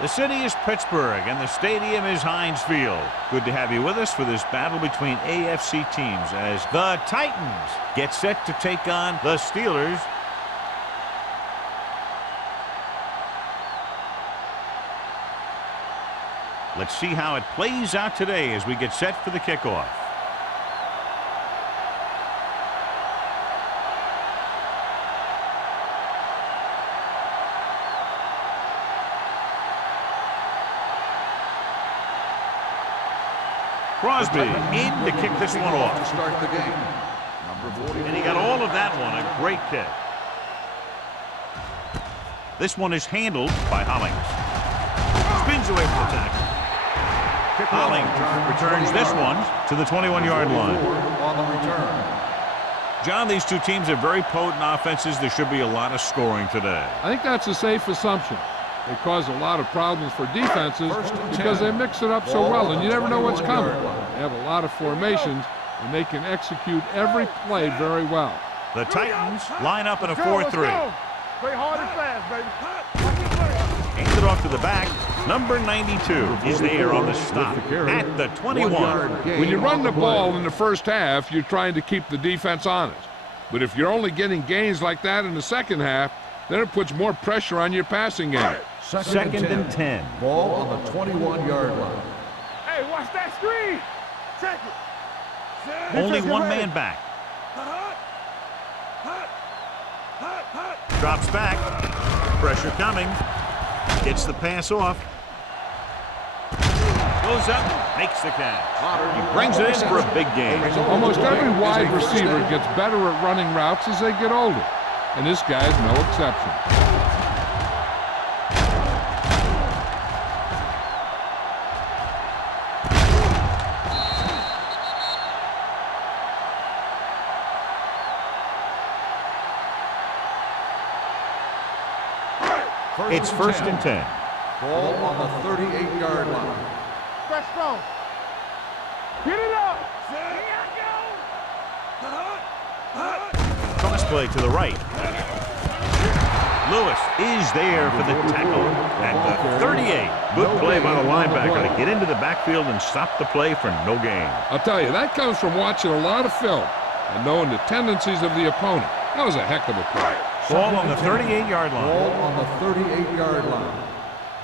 The city is Pittsburgh, and the stadium is Heinz Field. Good to have you with us for this battle between AFC teams as the Titans get set to take on the Steelers. Let's see how it plays out today as we get set for the kickoff. Crosby in to kick this one off. To start the game. Number 44. And he got all of that one. A great kick. This one is handled by Hollings. Spins away from the tackle. Hollings returns this one to the 21-yard line. On the return. John, these two teams are very potent offenses. There should be a lot of scoring today. I think that's a safe assumption. They cause a lot of problems for defenses because they mix it up so well, and you never know what's coming. They have a lot of formations, and they can execute every play very well. The Titans line up in a 4-3. Play hard and fast, baby. Hands it off to the back. Number 92 is there on the stop at the 21. When you run the ball in the first half, you're trying to keep the defense honest. But if you're only getting gains like that in the second half, then it puts more pressure on your passing game. Second and 10. Ball on the 21-yard line. Hey, watch that screen. Check it. Only one man back. Drops back. Pressure coming. Gets the pass off. Goes up. Makes the catch. He brings it in for a big game. Almost every wide receiver gets better at running routes as they get older. And this guy's no exception. It's first and 10. Ball on the 38-yard line. Fresh strong. Get it up. Cross play to the right. Lewis is there for the tackle at the 38. Good play by the linebacker to get into the backfield and stop the play for no gain. I'll tell you, that comes from watching a lot of film and knowing the tendencies of the opponent. That was a heck of a play. Ball on the 38-yard line. Ball on the 38-yard line.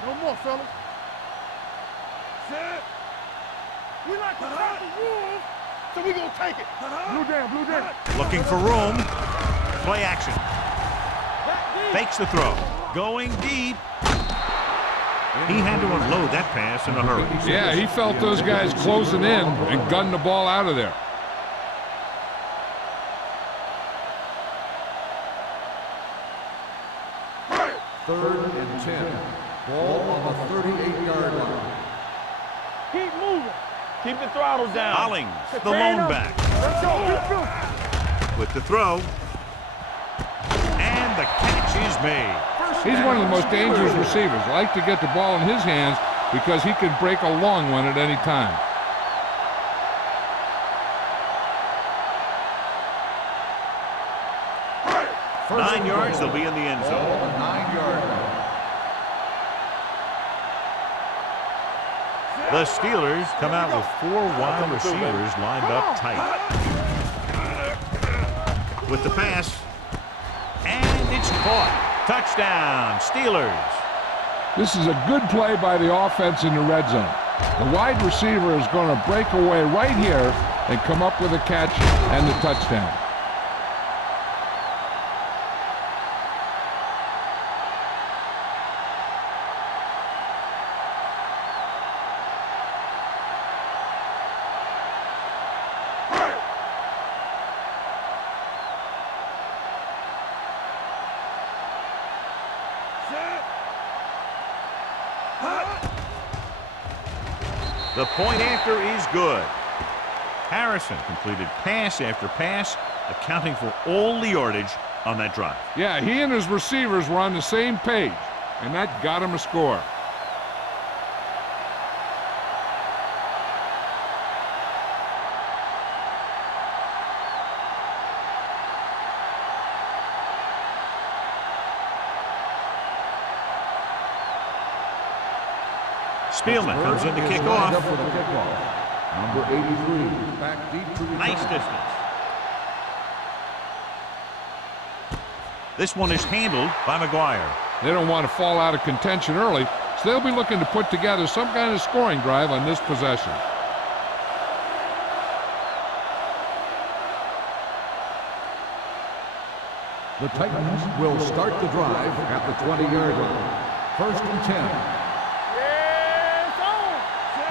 No more, fellas. Set. We like to have the rules, so we gonna take it. Blue down, blue down. Looking for room. Play action. Fakes the throw. Going deep. He had to unload that pass in a hurry. Yeah, he felt those guys closing in and gunned the ball out of there. Third and 10. Ball on the 38-yard line. Keep moving. Keep the throttle down. Hollings, the lone back. Let's go. With the throw. And the catch is made. He's one of the most dangerous receivers. I like to get the ball in his hands because he can break a long one at any time. First 9 yards, they'll be in the end ball zone. on the 9-yard line. The Steelers come out with 4 wide receivers lined up tight. With the pass. And it's caught. Touchdown, Steelers. This is a good play by the offense in the red zone. The wide receiver is going to break away right here and come up with a catch and the touchdown. The point after is good. Harrison completed pass after pass, accounting for all the yardage on that drive. Yeah, he and his receivers were on the same page, and that got him a score. Spielman comes in to kick off. For the kickoff. Number 83, back deep to Nice distance. This one is handled by McGuire. They don't want to fall out of contention early, so they'll be looking to put together some kind of scoring drive on this possession. The Titans will start the drive at the 20-yard line. First and 10.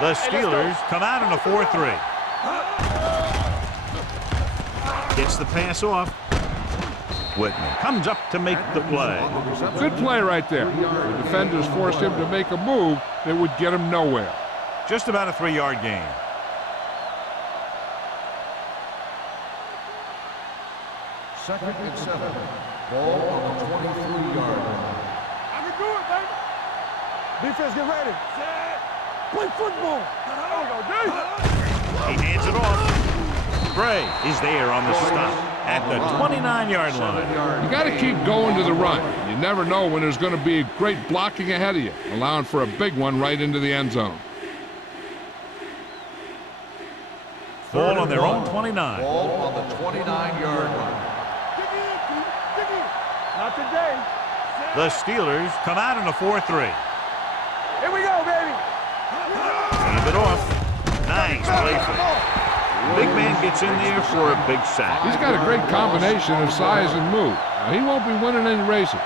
The Steelers come out in a 4-3. Gets the pass off. Whitman comes up to make the play. Good play right there. The defenders forced him to make a move that would get him nowhere. Just about a 3-yard gain. Second and 7. Ball on the 23-yard line. I can do it, baby. Defense, get ready. Play football. He hands it off. Bray is there on the stop at the 29-yard line. You got to keep going to the run. You never know when there's going to be great blocking ahead of you, allowing for a big one right into the end zone. Ball on their own 29. Ball on the 29-yard line. Not today. The Steelers come out in a 4-3. Here we go, baby. Hand it off. Nice play fake. Big man gets in there for a big sack. He's got a great combination of size and move. Now, he won't be winning any races,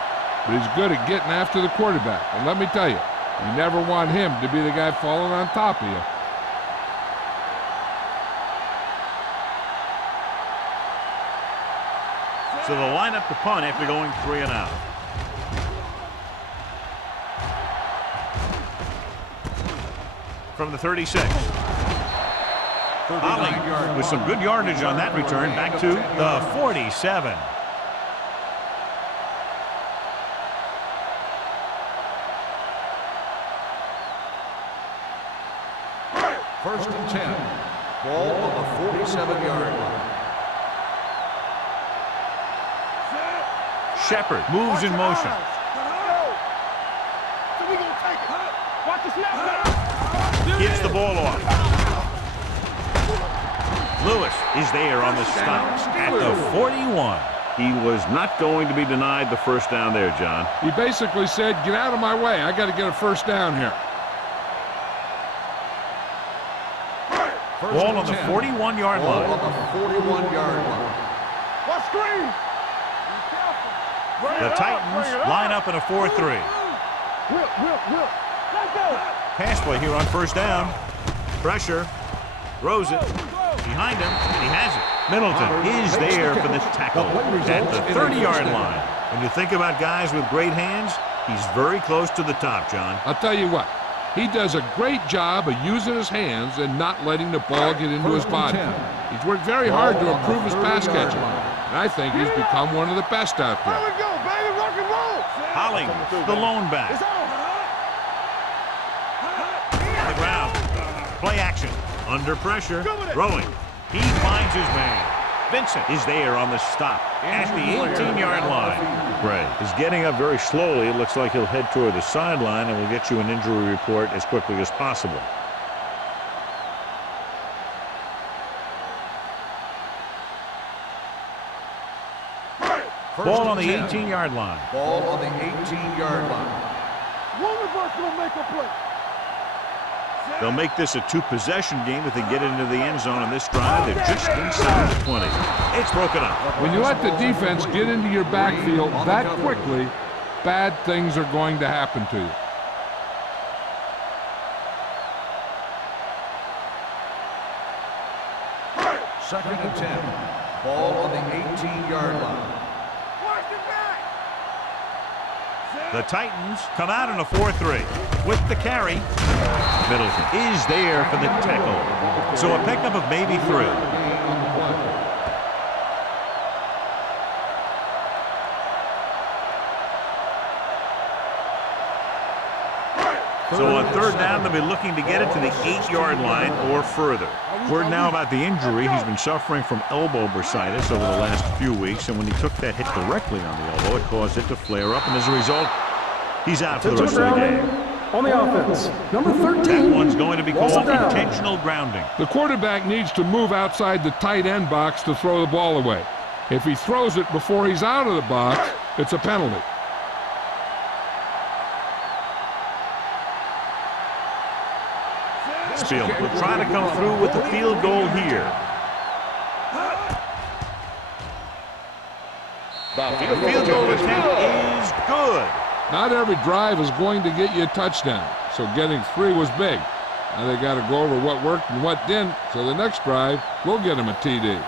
but he's good at getting after the quarterback. And let me tell you, you never want him to be the guy falling on top of you. So they'll line up the punt after going 3 and out. From the 36. Holly with some good yardage on that return back to the 47. First and 10. Ball on the 47-yard line. Shepard moves in motion. So we gonna take it. Watch the snap. Gives the ball off. Lewis is there on the stop at the 41. He was not going to be denied the first down there, John. He basically said, get out of my way. I got to get a first down here. Ball on the 41-yard line. Ball on the 41-yard line. Watch screen. The Titans line up in a 4-3. Whip. Let's go. Pass play here on first down. Pressure. Throws it. Behind him. And he has it. Middleton is there for the tackle at the 30-yard line. When you think about guys with great hands, he's very close to the top, John. I'll tell you what. He does a great job of using his hands and not letting the ball get into his body. He's worked very hard to improve his pass catching. And I think he's become one of the best out there. There we go, baby. Rock and roll. Hollings, the lone back. It's on. On the ground. Play action. Under pressure. Throwing. He finds his man. Vincent is there on the stop at the 18-yard line. Bray is getting up very slowly. It looks like he'll head toward the sideline, and we'll get you an injury report as quickly as possible. Ball on the 18-yard line. Ball on the 18-yard line. One of us will make a play. They'll make this a 2-possession game if they get into the end zone on this drive. They're just inside the 20. It's broken up. When you let the defense get into your backfield that quickly, bad things are going to happen to you. Second and 10. Ball on the 18-yard line. The Titans come out in a 4-3 with the carry. Middleton is there for the tackle. So a pickup of maybe 3. So on third down, they'll be looking to get it to the 8-yard line or further. Word now about the injury. He's been suffering from elbow bursitis over the last few weeks, and when he took that hit directly on the elbow, it caused it to flare up, and as a result, he's out for the rest of the game. on the offense. Number 13. That one's going to be lost called it down. intentional grounding. The quarterback needs to move outside the tight end box to throw the ball away. If he throws it before he's out of the box, it's a penalty. Field will try to come through with the field goal here. The field goal attempt is good. Not every drive is going to get you a touchdown, so getting 3 was big. Now they got to go over what worked and what didn't, so the next drive will get him a TD.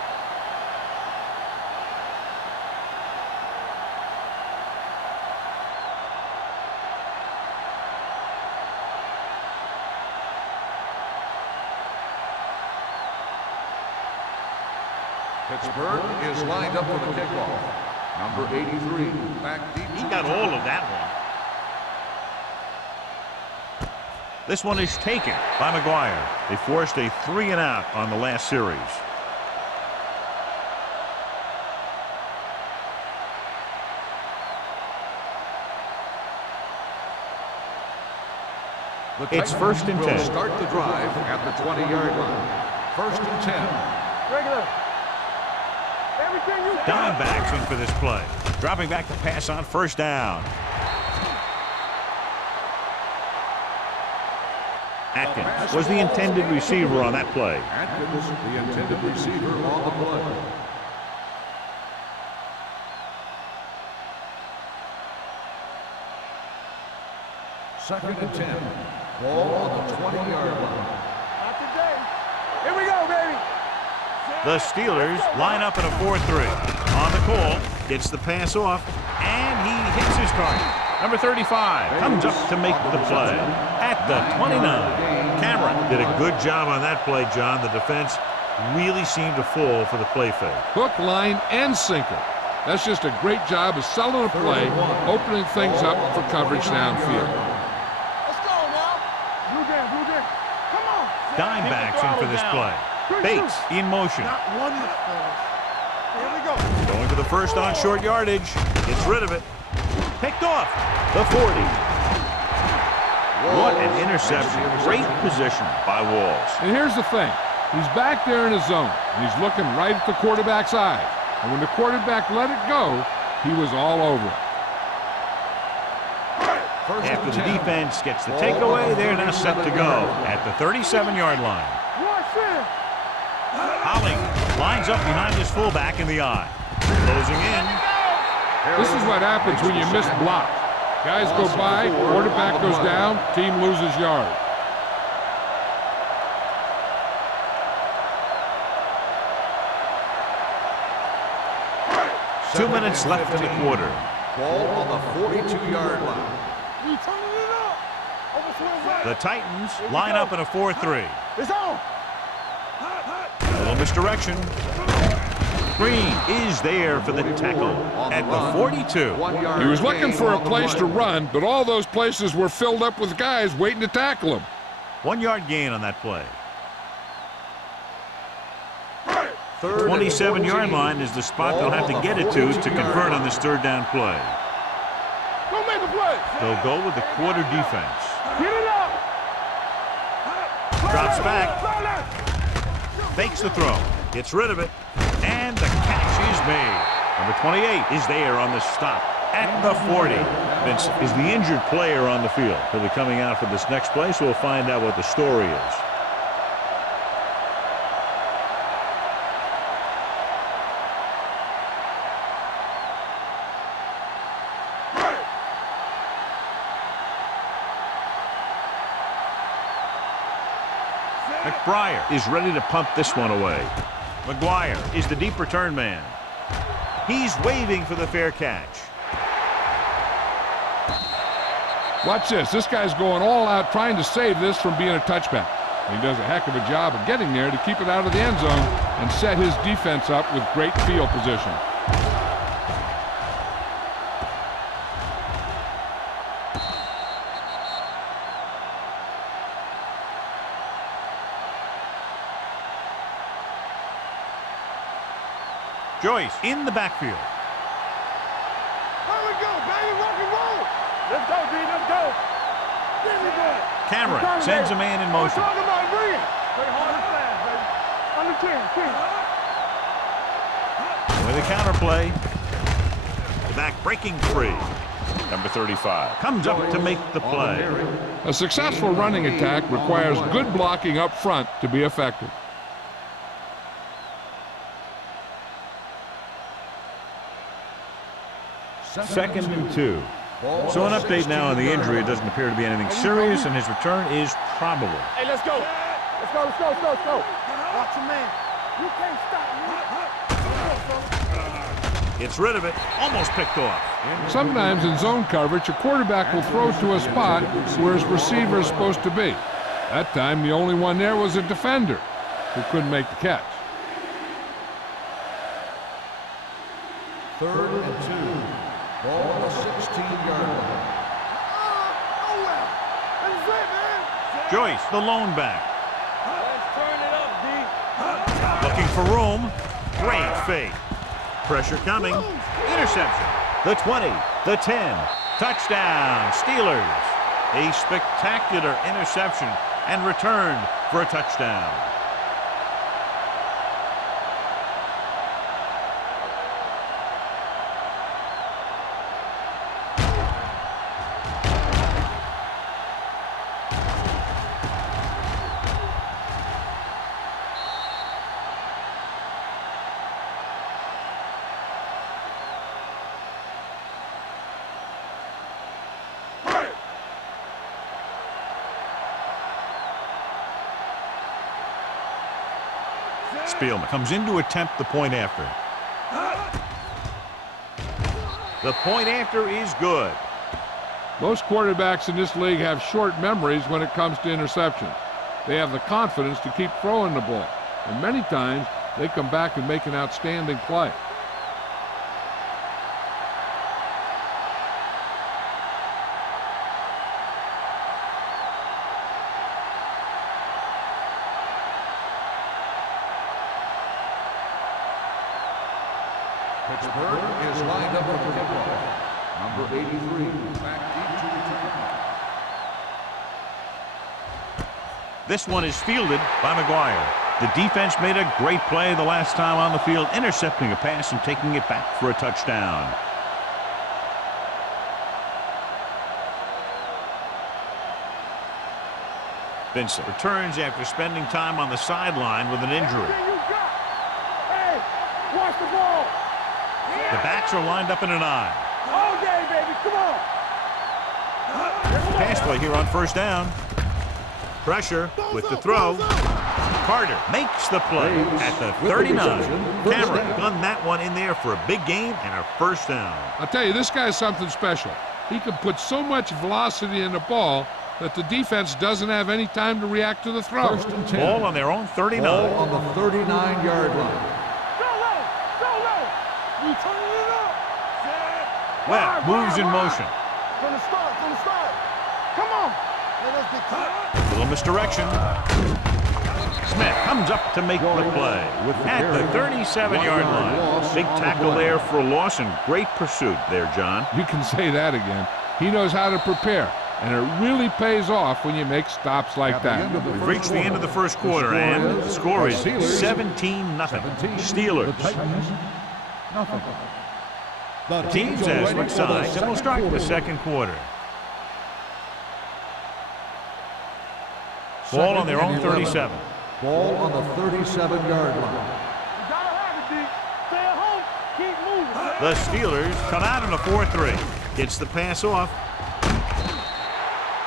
Pittsburgh is lined up for the kickoff. Number 83, back deep. He got all of that one. This one is taken by McGuire. They forced a 3-and-out on the last series. It's 1st and 10. Start the drive at the 20-yard line. 1st and 10. Regular. Everything you got. Dimebacks in for this play. Dropping back to pass on 1st down. Atkins was the intended receiver on that play. Atkins, the intended receiver on the play. Second and 10. Ball on the 20-yard line. Not today. Here we go, baby. The Steelers line up in a 4-3. On the call, gets the pass off, and he hits his target. Number 35 comes up to make the play at the 29. Cameron did a good job on that play, John. The defense really seemed to fall for the play fake. Hook, line, and sinker. That's just a great job of selling a play, opening things up for coverage downfield. Let's go now. Blue game. Come on. Dimebacks in for this play. Bates in motion. Not one misplay. Here we go. Going for the first on short yardage. Gets rid of it. Picked off the 40. What an interception. Great position by Walls. And here's the thing. He's back there in his zone, and he's looking right at the quarterback's eyes. And when the quarterback let it go, he was all over it. After the defense gets the takeaway, they're now set to go at the 37-yard line. Holling lines up behind his fullback in the eye. Closing in. This is what happens when you miss block. Guys go by, quarterback goes down, team loses yard. Two minutes left in the quarter. Ball on the 42-yard line. The Titans line up in a 4-3. It's on. A little misdirection. Green is there for the tackle at the 42. He was looking for a place to run, but all those places were filled up with guys waiting to tackle him. 1-yard gain on that play. The 27-yard line is the spot they'll have to get it to convert on this 3rd down play. Go make a play. They'll go with the quarter defense. Get it up. Drops back. Fakes the throw. Gets rid of it. And the catch is made. Number 28 is there on the stop at the 40. Vince is the injured player on the field. He'll be coming out for this next play, so we'll find out what the story is. McBriar is ready to punt this one away. McGuire is the deep return man. He's waving for the fair catch. Watch this. This guy's going all out trying to save this from being a touchback. He does a heck of a job of getting there to keep it out of the end zone and set his defense up with great field position. Joyce in the backfield. Here we go, baby. Rock and roll. Let's go, D. Let's go. Cameron sends a man in motion. Talking about bring it. Play hard and fast, baby. Under 10, 10. With a counter play. The back breaking free. Number 35 comes up to make the play. A successful running attack requires good blocking up front to be effective. Second and 2. So an update now on the injury. It doesn't appear to be anything serious, and his return is probable. Hey, let's go. Let's go, let's go, let's go, let's go. Watch your man. You can't stop me. Gets rid of it. Almost picked off. Sometimes in zone coverage, a quarterback will throw to a spot where his receiver is supposed to be. That time, the only one there was a defender who couldn't make the catch. 3rd and 2. Ball on the 16-yard line. That's it, man. Joyce, the lone back. Let's turn it up, D. Looking for room. Great fake. Pressure coming. Interception. The 20. The 10. Touchdown. Steelers. A spectacular interception and returned for a touchdown. Spielman comes in to attempt the point after. The point after is good. Most quarterbacks in this league have short memories when it comes to interceptions. They have the confidence to keep throwing the ball, and many times they come back and make an outstanding play. Pittsburgh is lined up for the kickoff. Number 83, back deep to return. This one is fielded by McGuire. The defense made a great play the last time on the field, intercepting a pass and taking it back for a touchdown. Vincent returns after spending time on the sideline with an injury. Hey, watch the ball. The backs are lined up in an I. All day, baby. Come on. Pass play here on first down. Pressure with the throw. Carter makes the play at the 39. Cameron gun that one in there for a big gain and a first down. I'll tell you, this guy's something special. He can put so much velocity in the ball that the defense doesn't have any time to react to the throw. First and 10. Ball on their own 39. Ball on the 39-yard line. Go low. Go low. You turning it up. Webb moves in motion. From the start. From the start. Come on. Let us get caught. Little misdirection. Smith comes up to make the play at the 37-yard line. Big tackle there for a loss and great pursuit there, John. You can say that again. He knows how to prepare, and it really pays off when you make stops like that. We've reached the end of the first quarter, and the score is 17-0. Steelers. Nothing. The teams as switch sides, and we'll start the second quarter. Ball on their own 37. Ball on the 37-yard line. You gotta have it, D. Stay at home. Keep moving. The Steelers come out in a 4-3. Gets the pass off.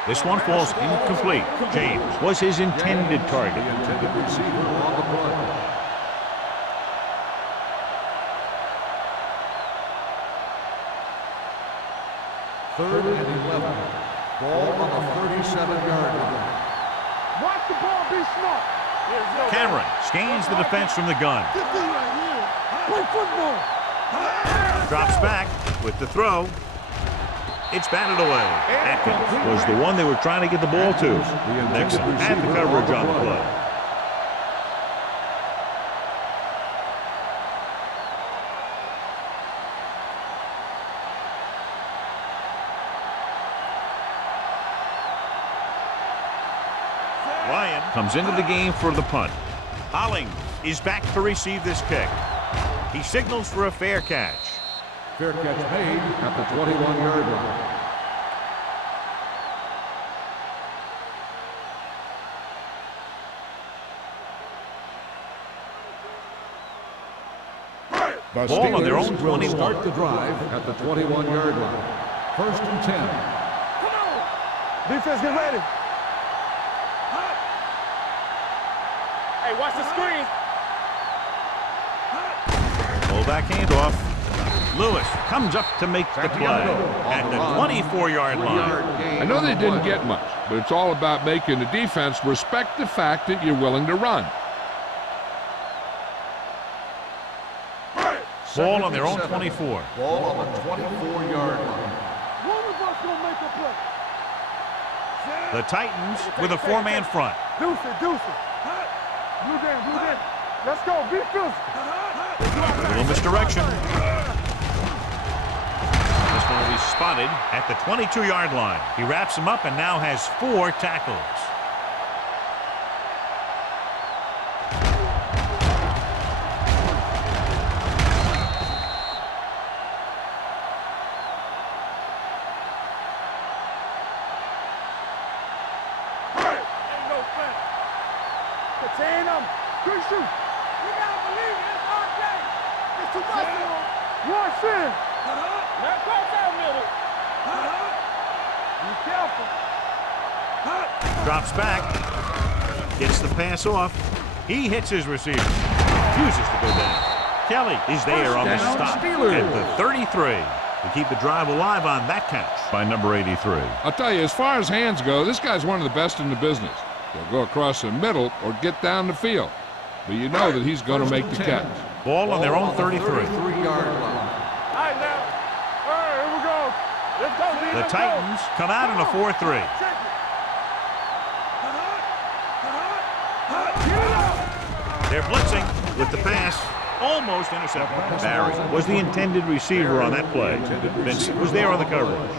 This one falls incomplete. James was his intended target. The intended receiver on the play. Third and 11. Ball on the 37-yard line. Watch the ball. Be smart. Cameron scans the defense from the gun. Get through right here. Play football. Drops back with the throw. It's batted away. Atkins was the one they were trying to get the ball to. Nixon had the coverage on the play. comes into the game for the punt. Hollings is back to receive this kick. He signals for a fair catch. Fair catch made at the 21-yard line. The Ball on their own Steelers will 21. start the drive at the 21-yard line. 1st and 10. Come on. Defense, get ready. Hey, watch the screen. Fullback handoff. Lewis comes up to make the play at the 24-yard line. I know they didn't get much, but it's all about making the defense respect the fact that you're willing to run. Ball on their own 24. Ball on the 24-yard line. One of us gonna make a play. The Titans with a four-man front. Deuce it. Blue down. Let's go. Be physical. A little misdirection. This one will be spotted at the 22-yard line. He wraps him up and now has 4 tackles. Good shoot. You gotta believe it. It's our game. It's too much for him. Rush in. Now cross out middle. Be careful. Drops back. Gets the pass off. He hits his receiver. Refuses to go down. Kelly is there on the stop at the 33. To keep the drive alive on that catch by number 83. I'll tell you, as far as hands go, this guy's one of the best in the business. He'll go across the middle or get down the field. But you know that he's going to make the catch. Ball on their own 33. 33-yard line. All right, now. All right, here we go. Let's go, D. The Titans come out in a 4-3. They're blitzing with the pass. Almost intercepted. Barry was the intended receiver on that play. Vincent was there on the coverage.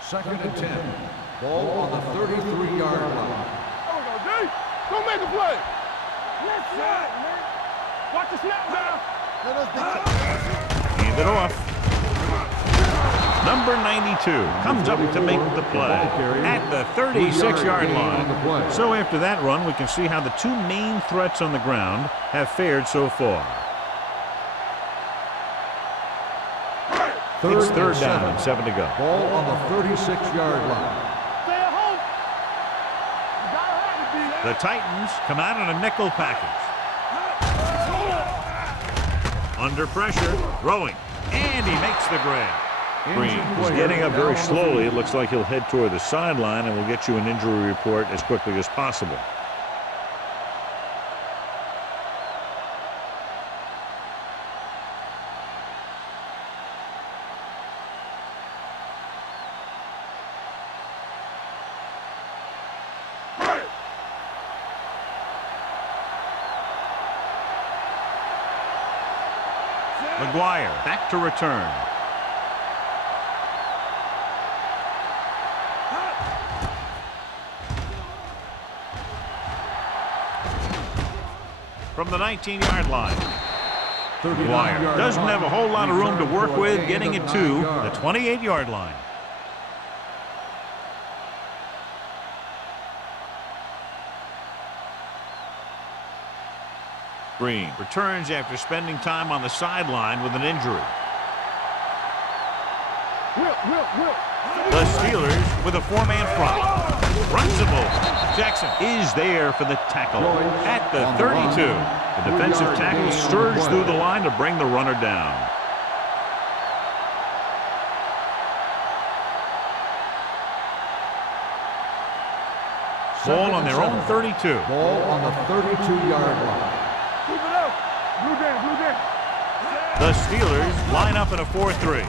Second and 10. Ball on the 33-yard line. There we go, D. Don't make a play. Let's shot, man. Watch the snap now. Hand it off. Number 92 comes up to make the play at the 36-yard line. So after that run, we can see how the 2 main threats on the ground have fared so far. It's third down and 7 to go. Ball on the 36-yard line. Stay at home. You gotta have it, D. The Titans come out in a nickel package. Under pressure, throwing, and he makes the grab. Green is getting up very slowly. It looks like he'll head toward the sideline, and we'll get you an injury report as quickly as possible. McGuire back to return. From the 19-yard line. McGuire doesn't have a whole lot of room to work with, getting it to the 28-yard line. Green returns after spending time on the sideline with an injury. The Steelers with a 4-man front. Runs him over. Jackson is there for the tackle at the 32. The defensive tackle surged through the line to bring the runner down. Ball on their own 32. Ball on the 32-yard line. Keep it up. Blue down. The Steelers line up in a 4-3.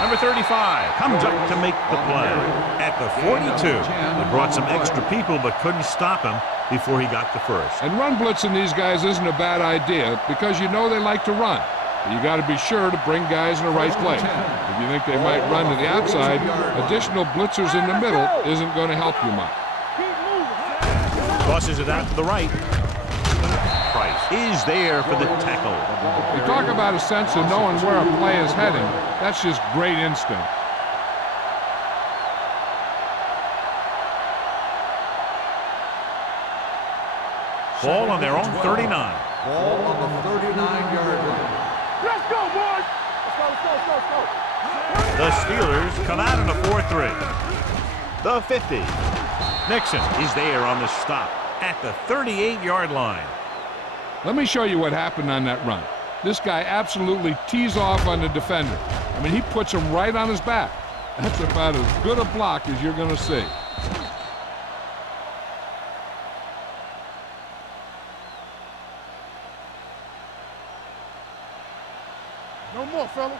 Number 35 comes up to make the play at the 42. They brought some extra people but couldn't stop him before he got the first. And run blitzing these guys isn't a bad idea because you know they like to run. You got to be sure to bring guys in the right place. If you think they might run to the outside, additional blitzers in the middle isn't going to help you much. Tosses it out to the right. Price is there for the tackle. You talk about a sense of knowing where a play is heading. That's just great instinct. Ball on their own 39. Ball on the 39-yard line. Let's go, boys. Let's go. The Steelers come out in a 4-3. The 50. Nixon is there on the stop at the 38-yard line. Let me show you what happened on that run. This guy absolutely tees off on the defender. I mean, he puts him right on his back. That's about as good a block as you're going to see. No more, fellas.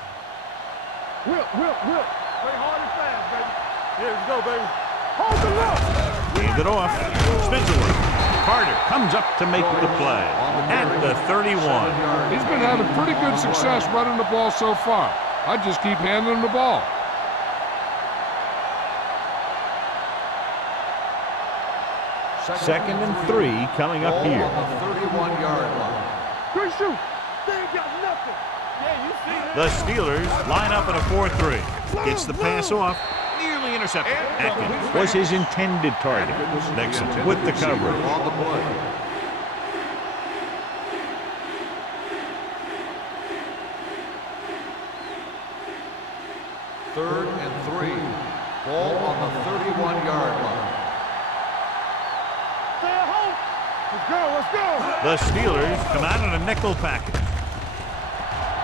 Whip. Play hard and fast, baby. Here we go, baby. Hold the look. Hand it off. Spencer. Carter comes up to make the play at the 31. He's been having pretty good success running the ball so far. I just keep handing him the ball. Second and 3 coming up here. On the 31-yard line. Good shoot. They ain't got nothing. Yeah, you see that. The Steelers line up in a 4-3. Gets the pass off. Nearly intercepted. Atkins was his intended target. Nixon with the coverage. On the play. Third and 3. Ball on the 31-yard line. Stay at home. Let's go. The Steelers come out in a nickel package.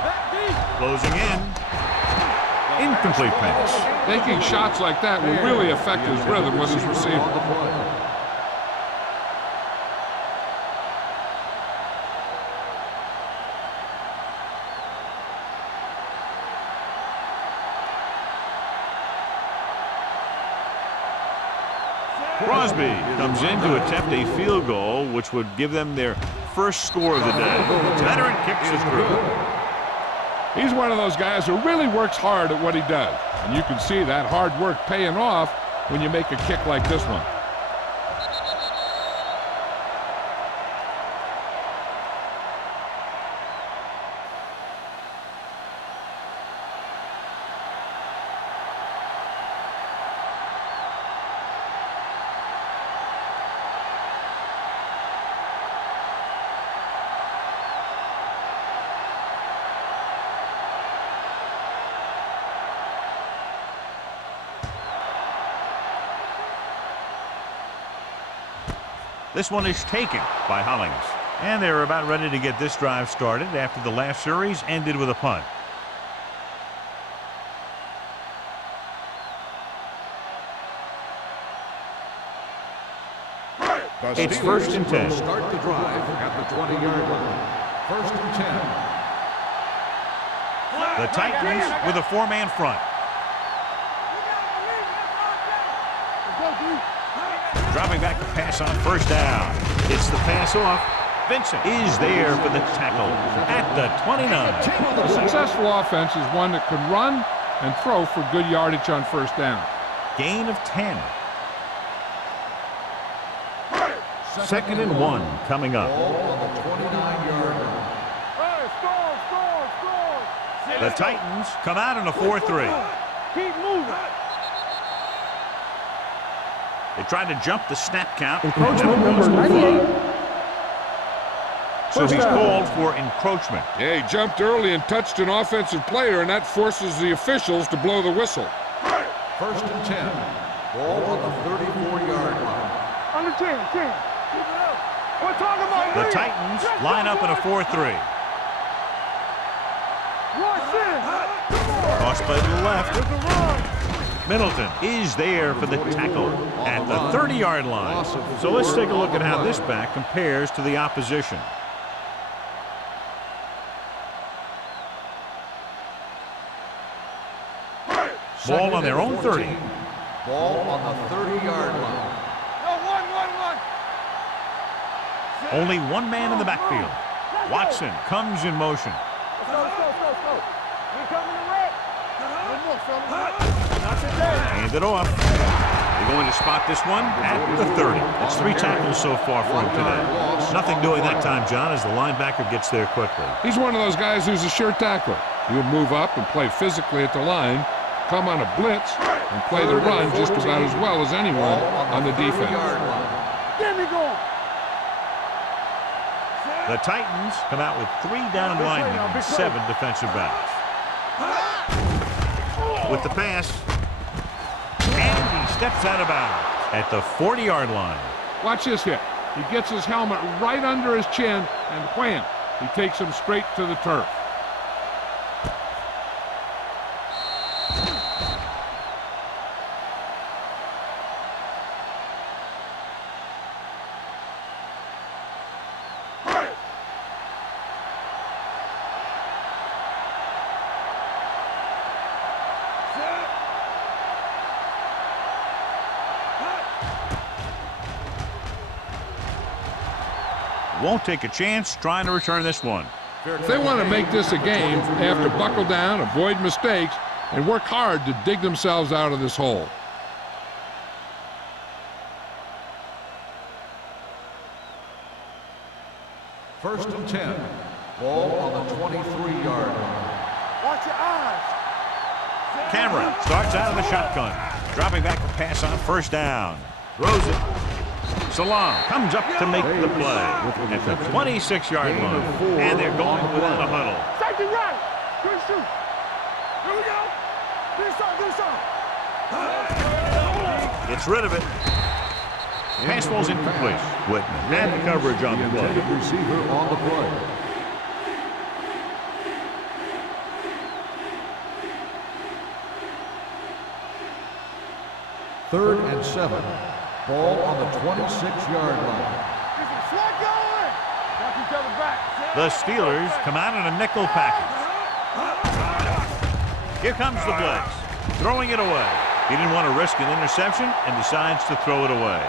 Back deep. Closing in. Incomplete pass. Taking shots like that will really affect his rhythm with his receiver. On the play. Crosby comes in to attempt a field goal, which would give them their first score of the day. Veteran kicks his through. He's one of those guys who really works hard at what he does. And you can see that hard work paying off when you make a kick like this one. This one is taken by Hollings. And they're about ready to get this drive started after the last series ended with a punt. It's first and 10. Start the drive at the 20-yard line. First and 10. The Titans with a four-man front. Dropping back the pass on first down. It's the pass off. Vincent is there for the tackle at the 29. A successful offense is one that can run and throw for good yardage on first down. Gain of 10. Second and 1 coming up. Ball on the 29-yard line. Hey, score. The Titans come out in a 4-3. Keep moving. They tried to jump the snap count. Encroachment number 98. So he's called for encroachment. Yeah, he jumped early and touched an offensive player, and that forces the officials to blow the whistle. First and 10. Ball on the 34-yard line. Under 10. Keep it up. We're talking about The lead. Titans line up in a 4-3. Rush in. Cross play to the left. Middleton is there for the tackle at the 30-yard line. So let's take a look at how this back compares to the opposition. Ball on their own 30. Ball on the 30-yard line. Only one man in the backfield. Watson comes in motion. We coming to wreck. No more, fellas. Not today. Hand it off. They're going to spot this one at the 30. That's 3 tackles so far for him today. Nothing doing that time, John, as the linebacker gets there quickly. He's one of those guys who's a sure tackler. He'll move up and play physically at the line, come on a blitz, and play the run just about as well as anyone on the defense. Get me going. The Titans come out with 3 down linemen and 7 defensive backs. With the pass, and he steps out of bounds at the 40-yard line. Watch this hit. He gets his helmet right under his chin, and wham, he takes him straight to the turf. Won't take a chance trying to return this one. If they want to make this a game, they have to buckle down, avoid mistakes, and work hard to dig themselves out of this hole. First and 10. Ball on the 23-yard line. Watch your eyes. Cameron starts out of the shotgun. Dropping back to pass on first down. Throws it. Salam comes up to make the play at the 26-yard line. And they're going without a huddle. Safety right. Good shoot. Here we go. Gets rid of it. Pass ball's incomplete. Whitman had the coverage on the play. Receiver on the play. Third and 7. Ball on the 26-yard line. The Steelers come out in a nickel package. Here comes the blitz. Throwing it away. He didn't want to risk an interception and decides to throw it away.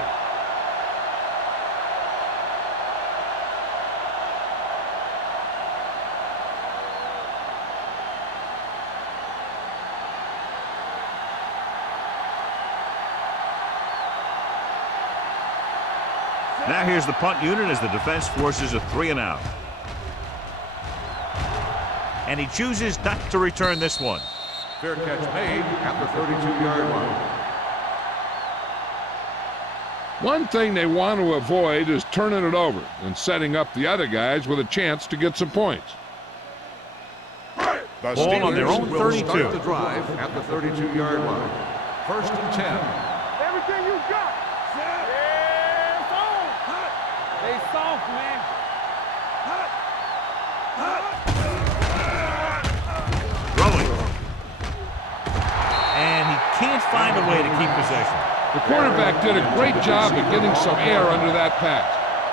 Now here's the punt unit as the defense forces a 3-and-out. And he chooses not to return this one. Fair catch made at the 32-yard line. One thing they want to avoid is turning it over and setting up the other guys with a chance to get some points. The Ball on their own 32. Start the drive at the 32-yard line. First and 10. Everything you got. Yeah, soft. They soft, man. Throwing. And he can't find a way to keep possession. The quarterback did a great job of getting some air under that pass,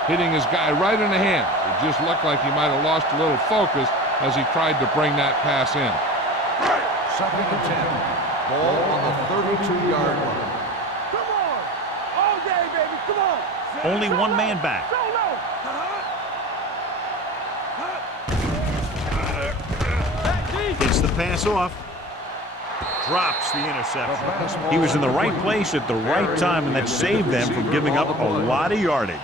hitting his guy right in the hand. It just looked like he might have lost a little focus as he tried to bring that pass in. Second and 10. Ball on the 32-yard line. Come on. All day, baby. Come on. Only one man back. Go low. Gets the pass off. Drops the interception. He was in the right place at the right time, and that saved them from giving up a lot of yardage.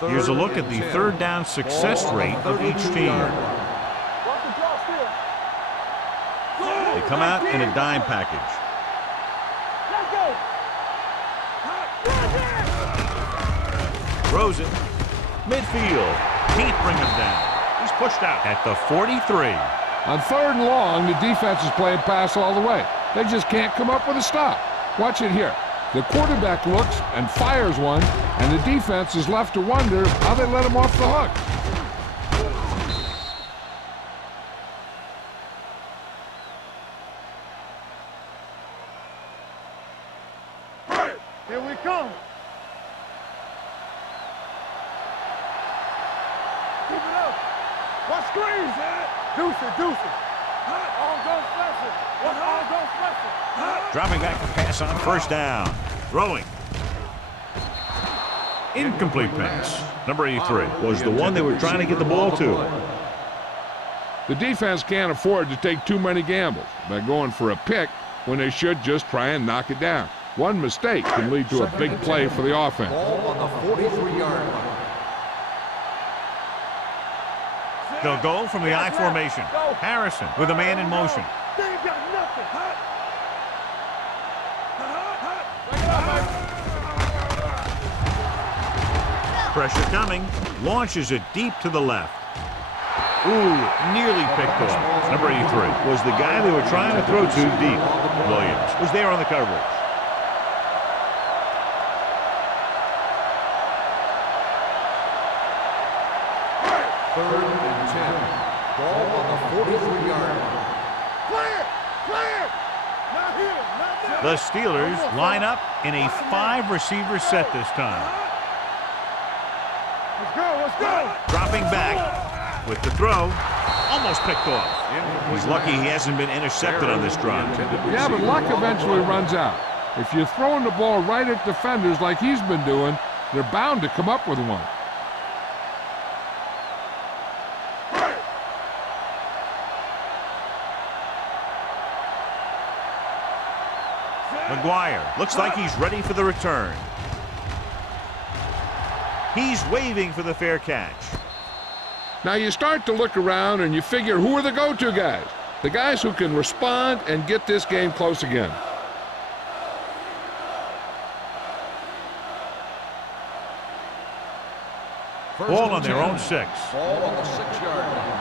Here's a look at the third down success rate of each team. They come out in a dime package. Throws it. Midfield. Can't bring him down. He's pushed out at the 43. On third and long, the defense is playing pass all the way. They just can't come up with a stop. Watch it here. The quarterback looks and fires one, and the defense is left to wonder how they let him off the hook. Here we come. Keep it up. What screens? Deuce it. All go flexing. What all go flexing? Dropping back to pass on first down. Throwing. Incomplete pass. Number 83 was the one they were trying to get the ball to. The defense can't afford to take too many gambles by going for a pick when they should just try and knock it down. One mistake can lead to a big play for the offense. Ball on the 43-yard line. They'll go from the I formation. Harrison with a man in motion. They ain't got nothing. Pressure coming. Launches it deep to the left. Ooh, nearly picked off. Number 83 was the guy they were trying to throw to deep. Williams was there on the coverage. Third and 10. Ball on the 43-yard line. Clear! Clear! Not here! Not there! The Steelers line up in a 5-receiver set this time. Let's go! Let's go! Dropping back with the throw. Almost picked off. He's lucky he hasn't been intercepted on this drive. Yeah, but luck eventually runs out. If you're throwing the ball right at defenders like he's been doing, they're bound to come up with one. McGuire looks like he's ready for the return. He's waving for the fair catch. Now you start to look around and you figure, who are the go-to guys? The guys who can respond and get this game close again. Ball on their own 6. Ball on the 6-yard line.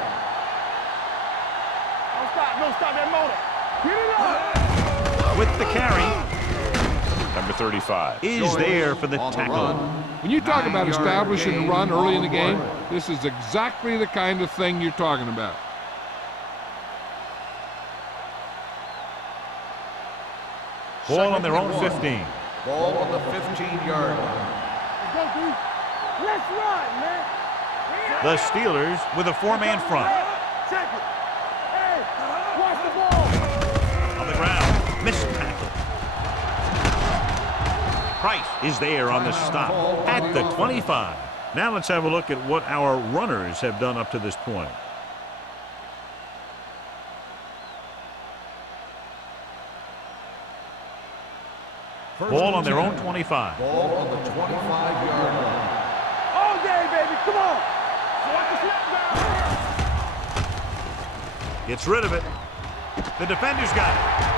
Don't stop that motor. Get it up! With the carry. Number 35 is there for the tackle. When you talk about establishing the run early in the game, this is exactly the kind of thing you're talking about. Ball on their own 15. Ball on the 15-yard line. Let's go, dude. Let's run, man. The Steelers with a 4-man front. Check it. Hey, watch the ball. On the ground, missed tackle. Price is there on the stop at the 25. Now let's have a look at what our runners have done up to this point. Ball on their own 25. Ball on the 25-yard line. All day, baby. Come on. Gets rid of it. The defender's got it.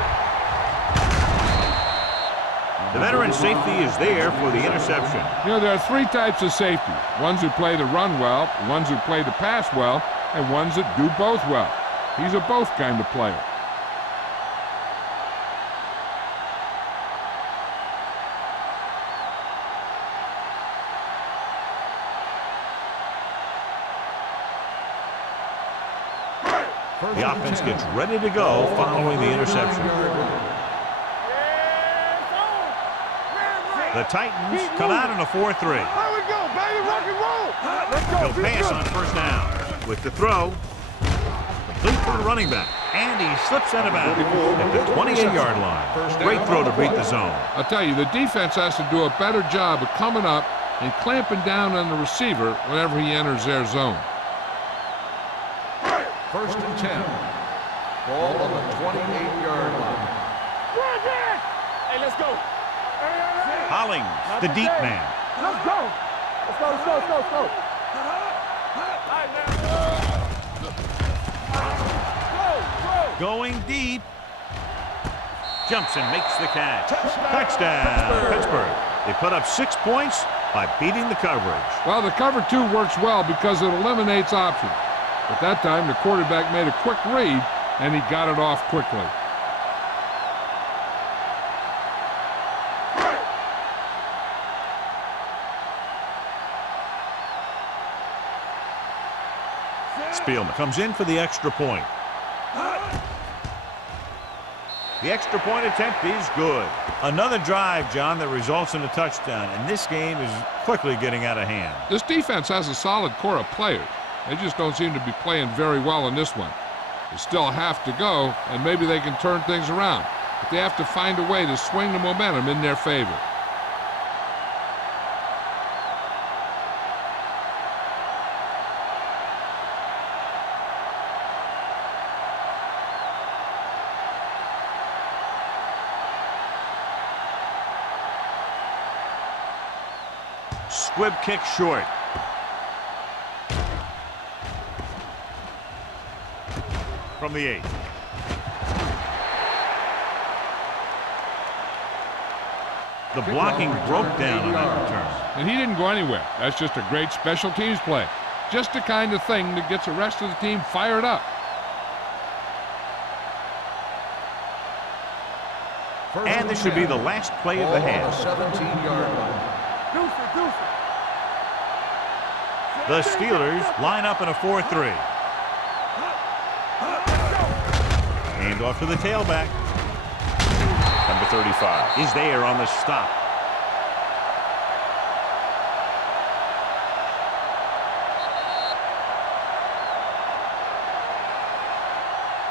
The veteran safety is there for the interception. You know, there are 3 types of safety. Ones who play the run well, ones who play the pass well, and ones that do both well. He's a both kind of player. The offense gets ready to go following the interception. The Titans come out in a 4-3. There we go, baby. Rock and roll. Let's go. He'll pass on first down. With the throw, complete for the running back. And he slips out of bounds at the 28-yard line. Great throw to beat the zone. I'll tell you, the defense has to do a better job of coming up and clamping down on the receiver whenever he enters their zone. First and 10. Ball on the 28-yard line. Hey, let's go. Hollings, the deep man. Let's go. Let's go, let's go, let's go, let's go. Going deep. Jumps and makes the catch. Touchdown, Pittsburgh. They put up 6 points by beating the coverage. Well, the cover 2 works well because it eliminates options. At that time, the quarterback made a quick read, and he got it off quickly. Spielman comes in for the extra point. The extra point attempt is good. Another drive, John, that results in a touchdown, and this game is quickly getting out of hand. This defense has a solid core of players. They just don't seem to be playing very well in this one. They still have to go, and maybe they can turn things around. But they have to find a way to swing the momentum in their favor. Squib kick short. From the 8. The blocking broke down on that return. And he didn't go anywhere. That's just a great special teams play. Just the kind of thing that gets the rest of the team fired up. And this should be the last play of the half. 17-yard line. The Steelers line up in a 4-3. Hand off to the tailback. Number 35 is there on the stop.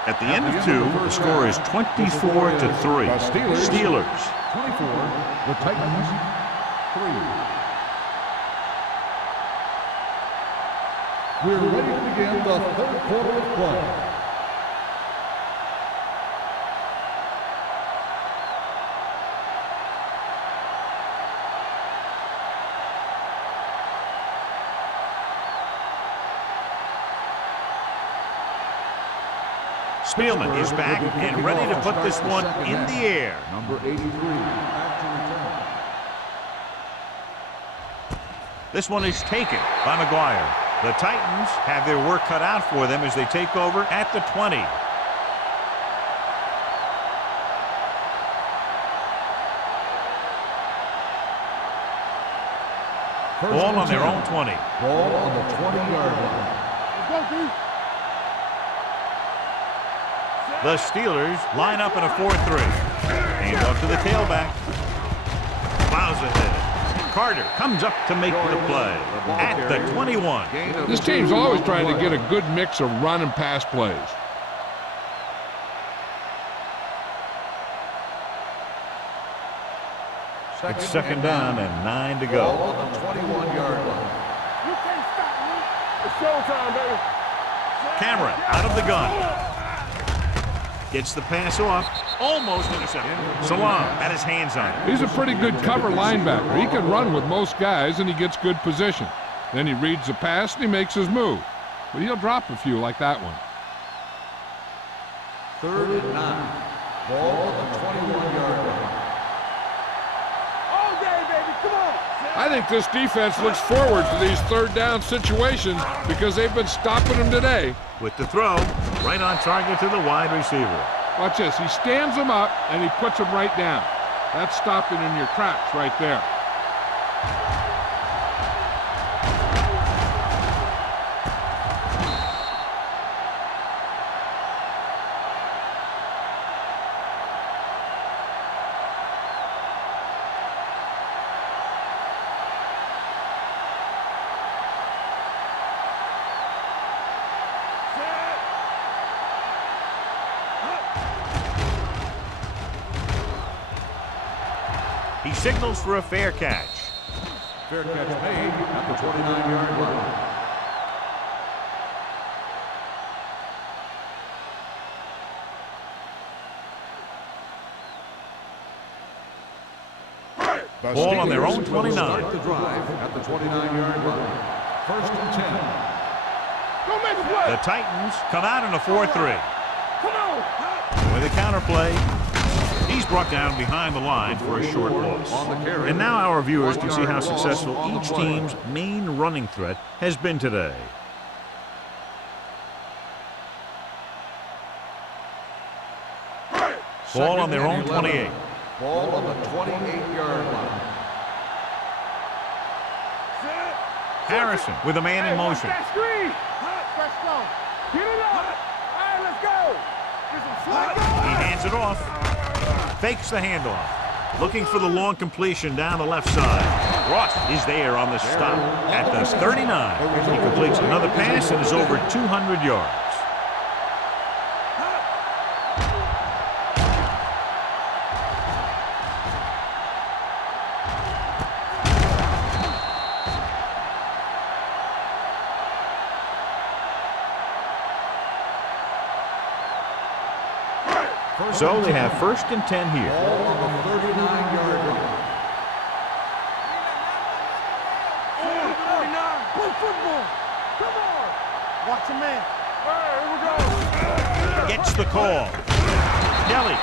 At the end of 2, the score is 24-3. Steelers. 24, the Titans 3. We're ready to begin the third quarter of play. Spielman is back and ready to put this one in the air. Number 83, back to return. This one is taken by McGuire. The Titans have their work cut out for them as they take over at the 20. Ball on their own 20. Ball on the 20-yard line. The Steelers line up in a 4-3. Hand off to the tailback. Plows ahead. Carter comes up to make the play at the 21. This team's always trying to get a good mix of run and pass plays. It's second down and 9 to Ball go. on the 21-yard line. You can't stop me. It's showtime, baby. Cameron out of the gun. Gets the pass off. Almost intercepted. Salam had his hands on it. He's a pretty good cover linebacker. He can run with most guys, and he gets good position. Then he reads the pass, and he makes his move. But he'll drop a few like that one. 3rd and 9. Ball on the 21-yard line. All day, baby. Come on. I think this defense looks forward to these third down situations because they've been stopping them today. With the throw, right on target to the wide receiver. Watch this. He stands them up, and he puts them right down. That's stopping in your tracks right there. He signals for a fair catch. Fair catch made at the 29-yard line. Ball on their own 29. Start the drive at the 29-yard line. 1st and 10. Don't make a play. The Titans come out in a 4-3. Come on. With a counterplay, he's brought down behind the line for a short loss. And now our viewers can see how successful each team's main running threat has been today. Ball on their own 28. Ball on the 28-yard line. Harrison with a man in motion. That screen. Fresh go. Get it up. All right, let's go. Get some slack He on. hands it off. Fakes the handoff. Looking for the long completion down the left side. Ross is there on the stop at the 39. He completes another pass and is over 200 yards. So they have 1st and 10 here. Ball on the 39-yard line.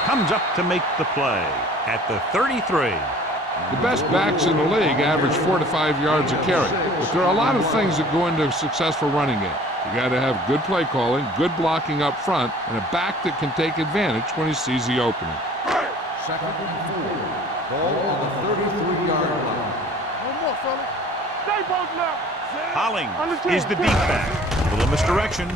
comes up to make the play at the 33. The best backs in the league average 4 to 5 yards a carry, but there are a lot of things that go into a successful running game. You got to have good play calling, good blocking up front, and a back that can take advantage when he sees the opening. Second and 4. Ball on the 33-yard line. One more, fella. Stay both now. Hollings is the deep back. A little misdirection.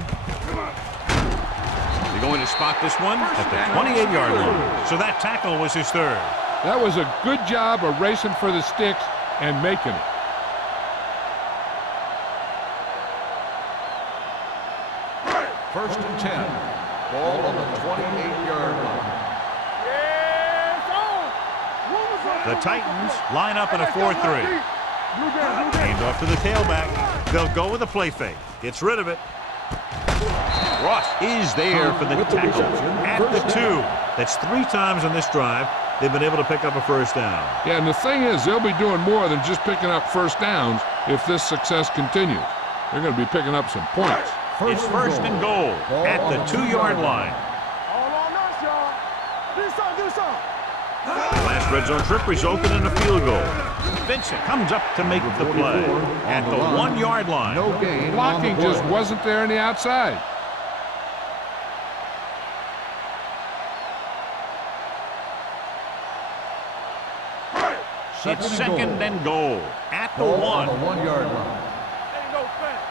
They're going to spot this one at the 28-yard line. So that tackle was his third. That was a good job of racing for the sticks and making it. First and 10. Ball on the 28-yard line. The Titans line up in a 4-3. Aimed off to the tailback. They'll go with a play fake. Gets rid of it. Ross is there for the tackle at the 2. That's 3 times on this drive they've been able to pick up a first down. Yeah, and the thing is, they'll be doing more than just picking up first downs if this success continues. They're going to be picking up some points. It's first and goal at the 2-yard line. All on us, y'all. Do something. The last red zone trip resulted in a field goal. Vincent comes up to make the play at the 1-yard line. No gain. Blocking just wasn't there on the outside. It's second and goal at the Ball 1. on the 1-yard line. Ain't no fence.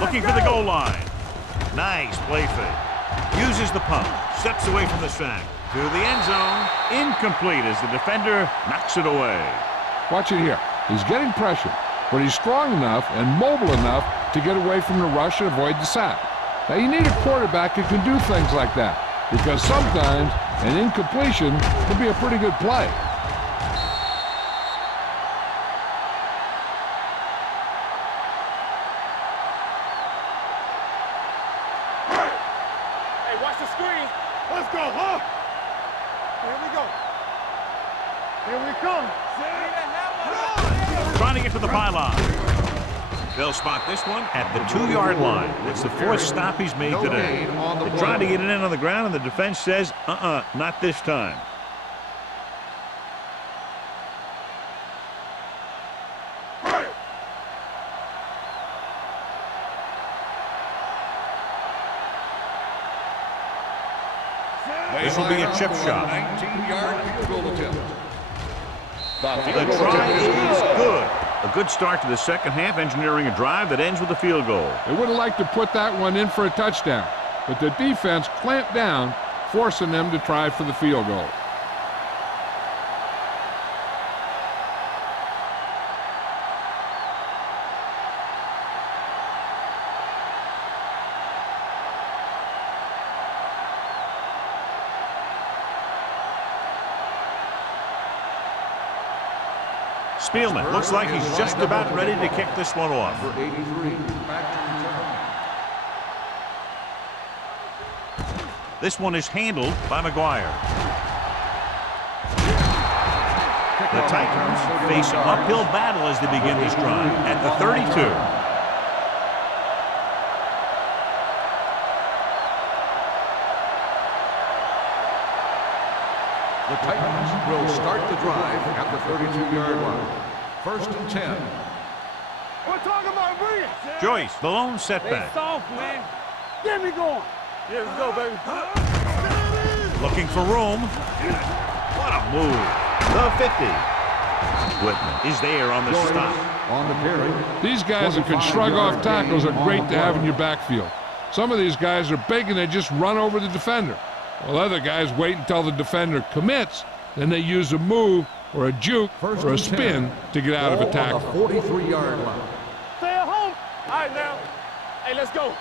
Looking for the goal line. Nice play fake. Uses the pump. Steps away from the sack. To the end zone. Incomplete as the defender knocks it away. Watch it here. He's getting pressure, but he's strong enough and mobile enough to get away from the rush and avoid the sack. Now, you need a quarterback who can do things like that, because sometimes an incompletion can be a pretty good play. Hey, watch the screen. Let's go, huh? Here we go. Here we come. Trying to get to the pylon. They'll spot this one at the 2-yard line. It's the 4th stop he's made No today. gain on the They're play. trying to get it in on the ground, and the defense says, not this time. This will be a chip shot. 19-yard field goal attempt. The try is good. A good start to the second half, engineering a drive that ends with a field goal. They would have liked to put that one in for a touchdown, but the defense clamped down, forcing them to try for the field goal. Spielman looks like he's just about ready to kick this one off. Number 83. Back to return. This one is handled by McGuire. The Titans face an uphill battle as they begin this drive at the 32. The Titans will start the drive at the 32-yard line. First and 10. We're talking about bringing. Joyce, the lone setback. Soft, man. Get me going. Yeah, let's go, baby. Looking for room. What a move. The 50. Whitman is there on the stop. On the carry. These guys that can shrug off tackles are great to have in your backfield. Some of these guys are big and they just run over the defender. While other guys wait until the defender commits, then they use a move or a juke or a spin to get out of a tackle. On the 43-yard line. Stay at home. All right, now. Hey, let's go.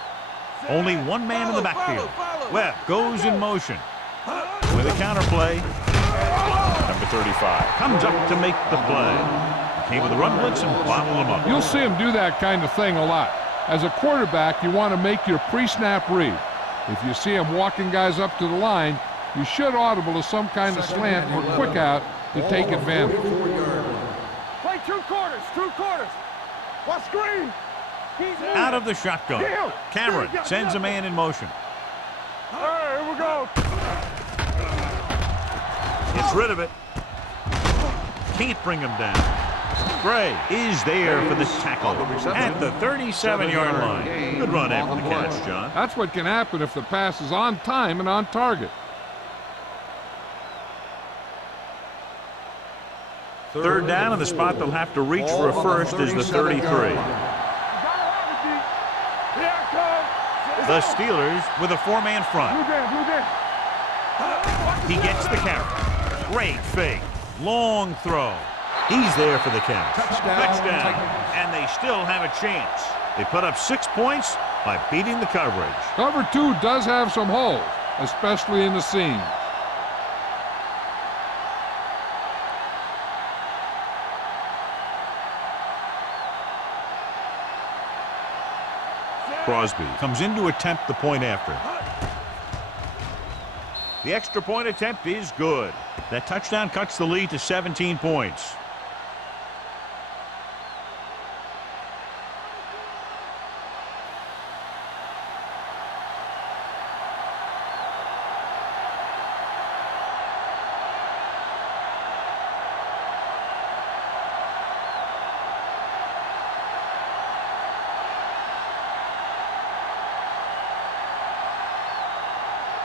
Only one man in the backfield. Webb goes in motion. With a counterplay. Number 35 comes up to make the play. Came with a run blitz and bottled him up. You'll see him do that kind of thing a lot. As a quarterback, you want to make your pre-snap read. If you see him walking guys up to the line, you should audible to some kind of slant or quick out to take advantage. Play two quarters. Watch screen. Out of the shotgun. Cameron sends a man in motion. Hey, here we go. Gets rid of it. Can't bring him down. Gray is there for the tackle at the 37-yard line. Good run after the catch, John. That's what can happen if the pass is on time and on target. Third down, and the spot they'll have to reach for a first is the 33. The Steelers with a four-man front. He gets the carry. Great fake. Long throw. He's there for the count. Touchdown. And they still have a chance. They put up 6 points by beating the coverage. Cover 2 does have some holes, especially in the seams. Crosby comes in to attempt the point after. The extra point attempt is good. That touchdown cuts the lead to 17 points.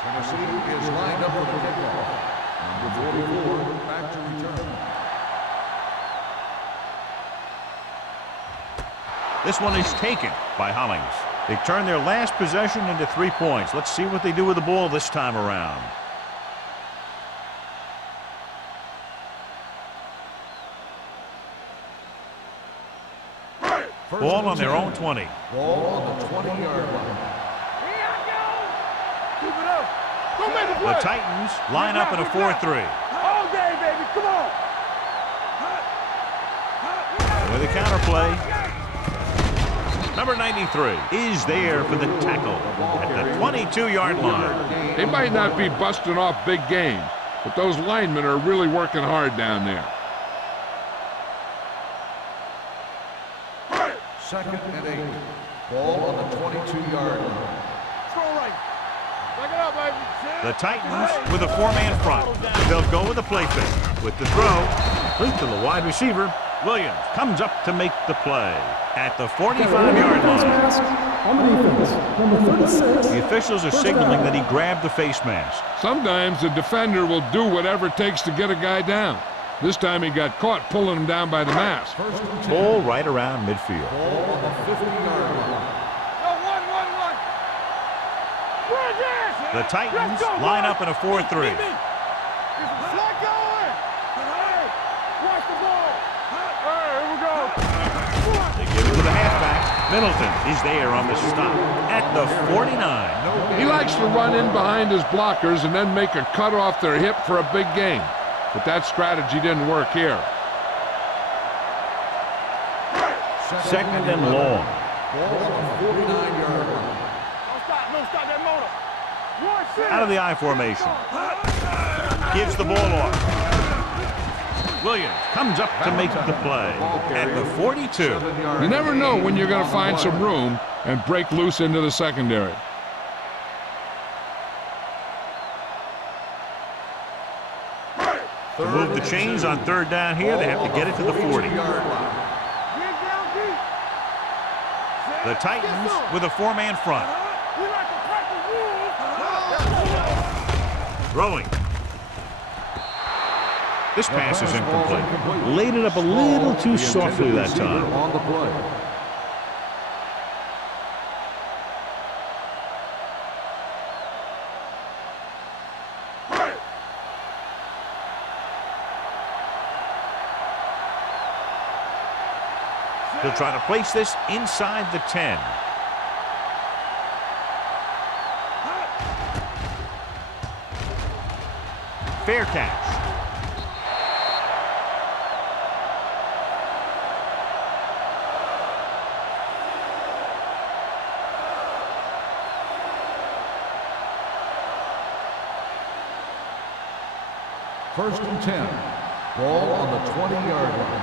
Tennessee is lined up for the kickoff. Number 44, back to return. This one is taken by Hollings. They turn their last possession into 3 points. Let's see what they do with the ball this time around. Ball on their own 20. Ball on the 20-yard line. The Titans line up in a 4-3. All day, baby. Come on. With a counterplay. Number 93 is there for the tackle at the 22-yard line. They might not be busting off big games, but those linemen are really working hard down there. Second and 8. Ball on the 22-yard line. Throw right. Back it up, baby. The Titans with a four-man front. They'll go with a play fake. With the throw, complete to the wide receiver. Williams comes up to make the play at the 45-yard line. On the defense, number 36. The officials are signaling that he grabbed the face mask. Sometimes the defender will do whatever it takes to get a guy down. This time he got caught pulling him down by the mask. Ball right around midfield. Ball on the 50-yard line. The Titans line up in a 4-3. Watch the ball. Hey, here we go. They give it to the halfback. Middleton is there on the stop at the 49. He likes to run in behind his blockers and then make a cut off their hip for a big gain. But that strategy didn't work here. Second and long. Ball on the 49-yard line. Don't stop that motor. Out of the I formation. Gives the ball off. Williams comes up to make the play at the 42. You never know when you're going to find some room and break loose into the secondary. To move the chains on third down here, they have to get it to the 40. The Titans with a four-man front. Throwing. This pass is incomplete. Laid it up a little too softly that time. On the play. He'll try to place this inside the 10. Fair catch. First and 10. Ball on the 20-yard line.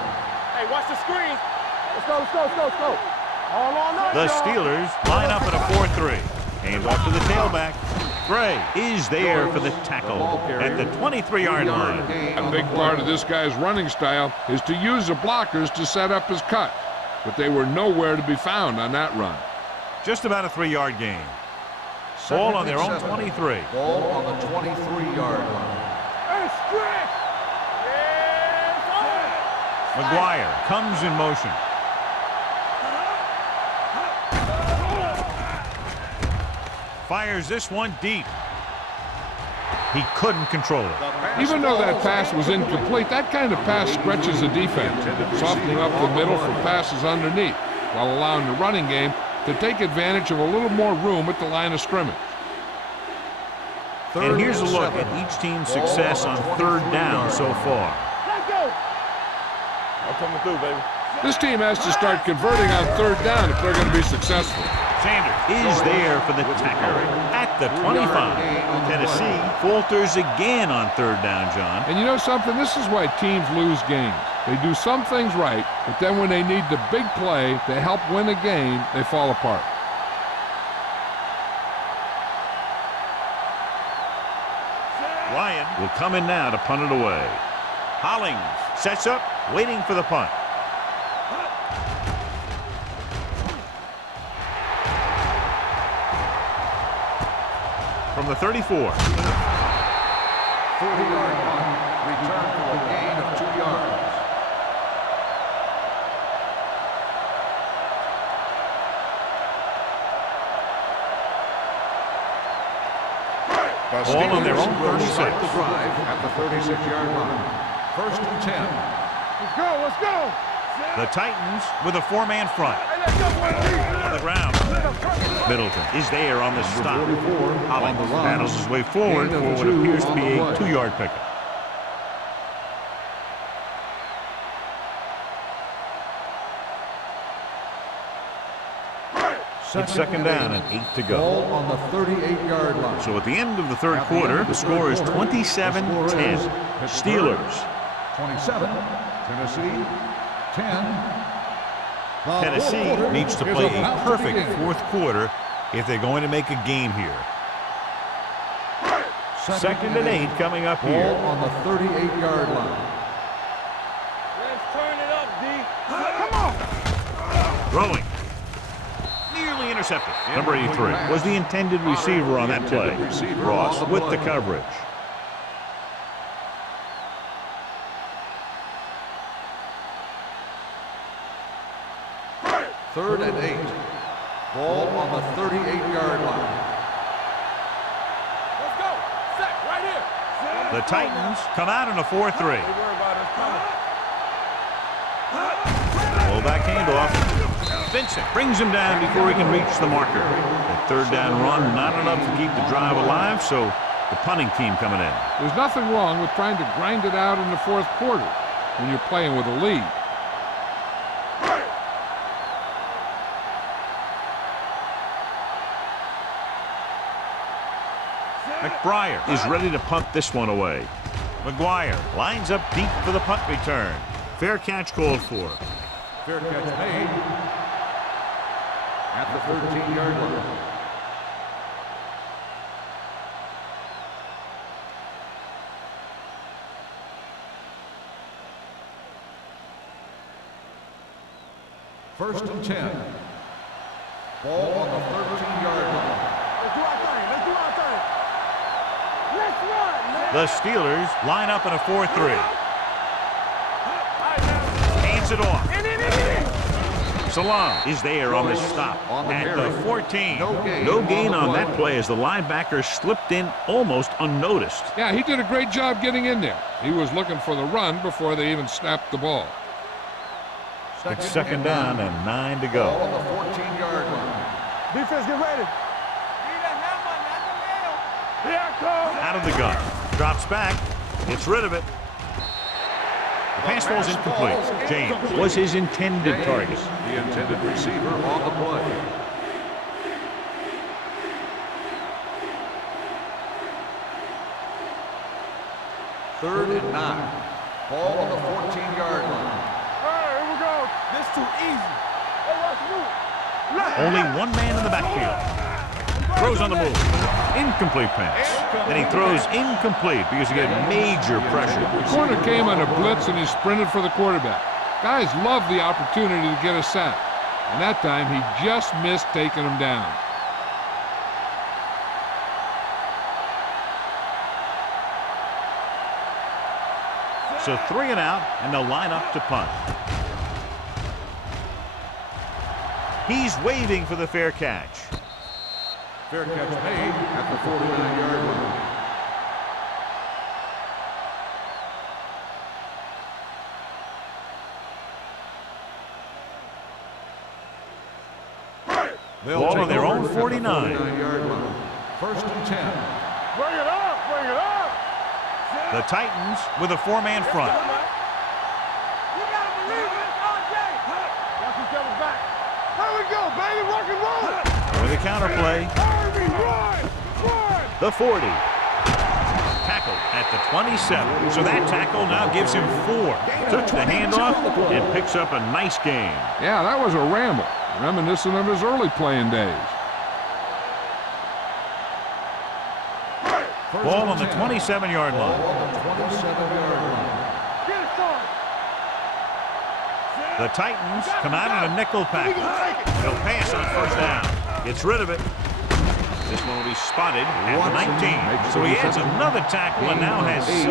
Hey, watch the screen. Let's go. All on us, The y'all. Steelers line up in a 4-3. Hands off to the tailback. Gray is there for the tackle at the 23-yard line. A big part of this guy's running style is to use the blockers to set up his cut, but they were nowhere to be found on that run. Just about a 3-yard gain. Ball on their own 23. Ball on the 23-yard line. McGuire comes in motion. Fires this one deep. He couldn't control it. Even though that pass was incomplete, that kind of pass stretches the defense, softening up the middle for passes underneath, while allowing the running game to take advantage of a little more room at the line of scrimmage. And here's a look at each team's success on third down so far. Let's go. I'm coming through, baby. This team has to start converting on third down if they're going to be successful. Sanders is there for the tackle at the 25. Tennessee falters again on third down, John. And you know something? This is why teams lose games. They do some things right, but then when they need the big play to help win a game, they fall apart. Ryan will come in now to punt it away. Hollings sets up, waiting for the punt. From the 34. 40-yard punt, return for a gain of 2 yards. Ball on their own 36. Start the drive at the 36-yard line. First and 10. Let's go. Let's go. The Titans with a 4-man front. On the ground. Middleton is there on the stop. Hollings battles his way forward for what appears to be a 2-yard pickup. It's second down and 8 to Ball go. on the 38-yard line. So at the end of the third quarter, the score is 27-10. Steelers. 27. Tennessee 10. The Tennessee fourth quarter needs to is play about a to perfect begin. fourth quarter if they're going to make a game here. Second and 8 coming up Ball here. on the 38-yard line. Let's turn it up, D. Come on. Throwing. Nearly intercepted. Number 83 was the intended receiver on that play. Ross with the coverage. Third and 8. Ball on the 38-yard line. Let's go. Set right here. The Titans come out in a 4-3. Don't worry about us coming. Fullback handoff. Vincent brings him down before he can reach the marker. That third down run, not enough to keep the drive alive, so the punting team coming in. There's nothing wrong with trying to grind it out in the fourth quarter when you're playing with a lead. McBriar is ready to punt this one away. McGuire lines up deep for the punt return. Fair catch called for. Fair catch made at the 13-yard line. First and 10. Ball on the 13-yard line. Let's do our thing. Let's do our thing. Let's run, man. The Steelers line up in a 4-3. Hands it off. In. Salam is there on the stop at the 14. No gain on that play as the linebacker slipped in almost unnoticed. Yeah, he did a great job getting in there. He was looking for the run before they even snapped the ball. It's second down and 9 to Ball go. on the 14-yard line. Defense, get ready. Need a hammer, not the nail. Here I come. Out of the gun. Drops back. Gets rid of it. The pass falls incomplete. James was his intended target. The intended receiver on the play. Third and 9. Ball on the 14-yard line. All right, here we go. This too easy. Hey, watch move. Left. Only one man in the backfield. Throws on the move. Incomplete pass. Then he throws incomplete because he got major pressure. The corner came on a blitz, and he sprinted for the quarterback. Guys love the opportunity to get a sack. And that time, he just missed taking him down. So 3 and out, and they'll line up to punt. He's waving for the fair catch. Fair catch made at the 49-yard line. Ball on their own 49. 49-yard line. First and 10. Bring it up, bring it up. The Titans with a 4-man front. You gotta believe it, it's RJ. Watch each other's back. Here we go, baby, rock and roll. With a counter play. Harvey, run, run. The 40. Tackled at the 27. So that tackle now gives him 4. Took the handoff and picks up a nice gain. Yeah, that was a ramble, reminiscent of his early playing days. Ball on the 27-yard line. Ball on the 27-yard line. Get it started. The Titans come out in a nickel package. He'll pass on first down. Gets rid of it. This one will be spotted at the 19. So he adds another tackle and now has 6.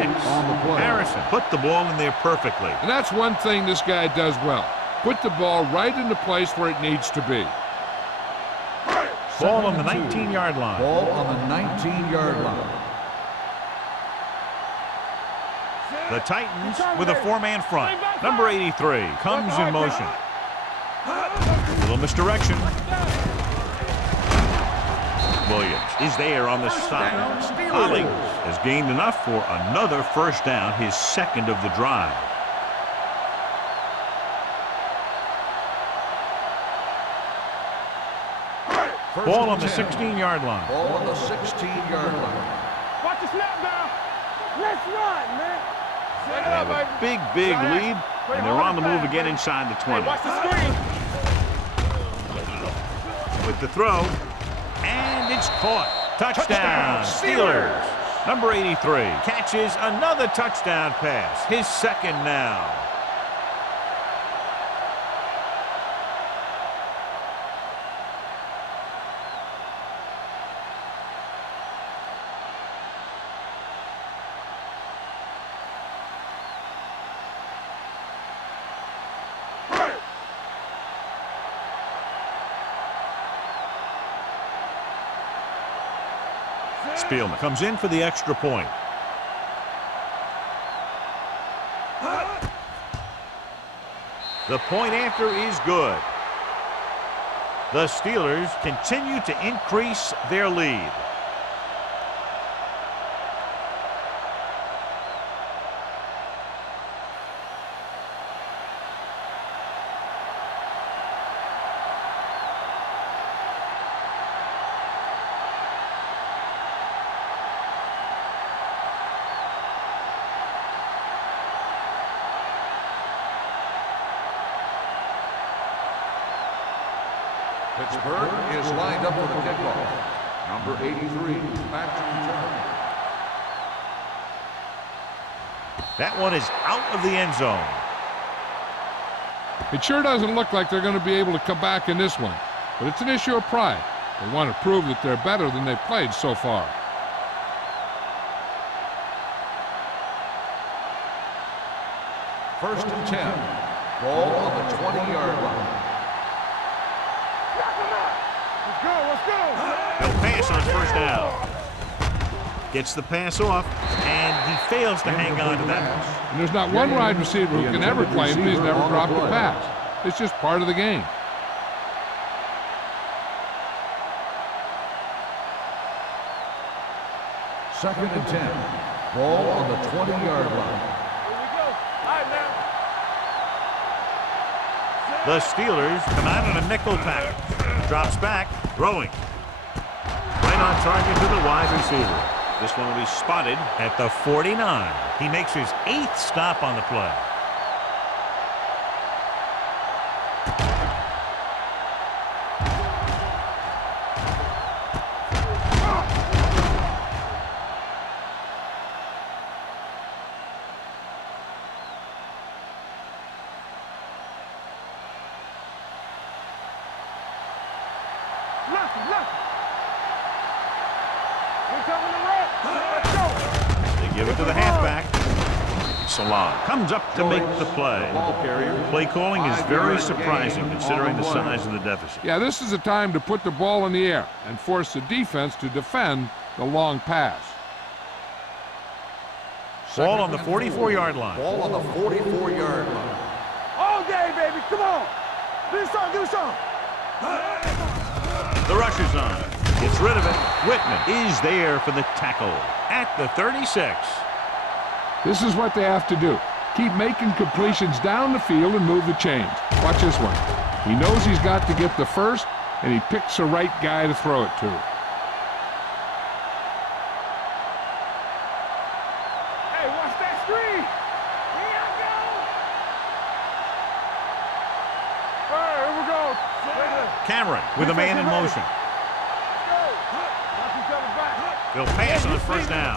Harrison put the ball in there perfectly. And that's one thing this guy does well. Put the ball right in the place where it needs to be. Ball on the 19-yard line. Ball on the 19-yard line. The Titans with a 4-man front. Number 83 comes in motion. Little misdirection. Williams is there on the stop. Holly has gained enough for another first down, his second of the drive. Ball on the 16-yard line. Ball on the 16-yard line. Watch the snap down. Let's run, man. They have a big lead, and they're on the move again inside the 20. Watch the screen. With the throw, and it's caught. Touchdown, Steelers. Number 83 catches another touchdown pass, his second now. Spielman comes in for the extra point. The point after is good. The Steelers continue to increase their lead. Pittsburgh is lined up for the kickoff. Number 83, back to return. That one is out of the end zone. It sure doesn't look like they're going to be able to come back in this one, but it's an issue of pride. They want to prove that they're better than they've played so far. First and 10. Ball on the 20-yard line. Let's go, let's go. He'll pass on first down. Gets the pass off, and he fails to hang on to that. And there's not one wide receiver who can ever claim that he's never dropped a pass. It's just part of the game. Second and 10. Ball on the 20-yard line. Here we go. All right, now. The Steelers come out in a nickel package. Drops back, throwing. Right on target to the wide receiver. This one will be spotted at the 49. He makes his 8th stop on the play. to the halfback. Salon comes up to make the play. Play calling is very surprising considering the size of the deficit. Yeah, this is a time to put the ball in the air and force the defense to defend the long pass. Ball on the 44-yard line. Ball on the 44-yard line. All day, baby. Come on. Do something. Do something. The rush is on. Gets rid of it. Whitman is there for the tackle at the 36. This is what they have to do. Keep making completions down the field and move the chains. Watch this one. He knows he's got to get the first, and he picks the right guy to throw it to. Hey, watch that screen. Here I go. All right, here we go. Cameron with a man in motion. Watch each other back. They'll pass on the first down.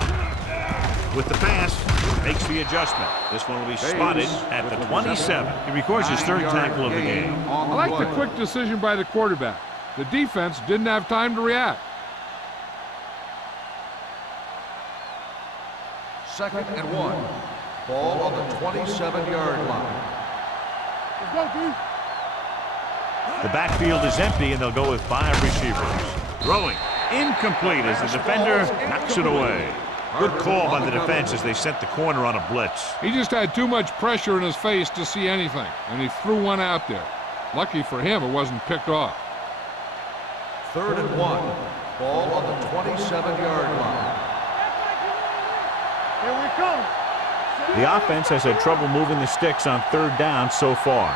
With the pass, makes the adjustment. This one will be spotted at the 27. He records his third tackle of the game. I like the quick decision by the quarterback. The defense didn't have time to react. 2nd and 1. Ball on the 27-yard line. Let's go, D. The backfield is empty, and they'll go with 5 receivers. Throwing. Incomplete as the defender knocks it away. Good call by the defense as they sent the corner on a blitz. He just had too much pressure in his face to see anything, and he threw one out there. Lucky for him, it wasn't picked off. 3rd and 1. Ball on the 27-yard line. Here we come. The offense has had trouble moving the sticks on 3rd down so far.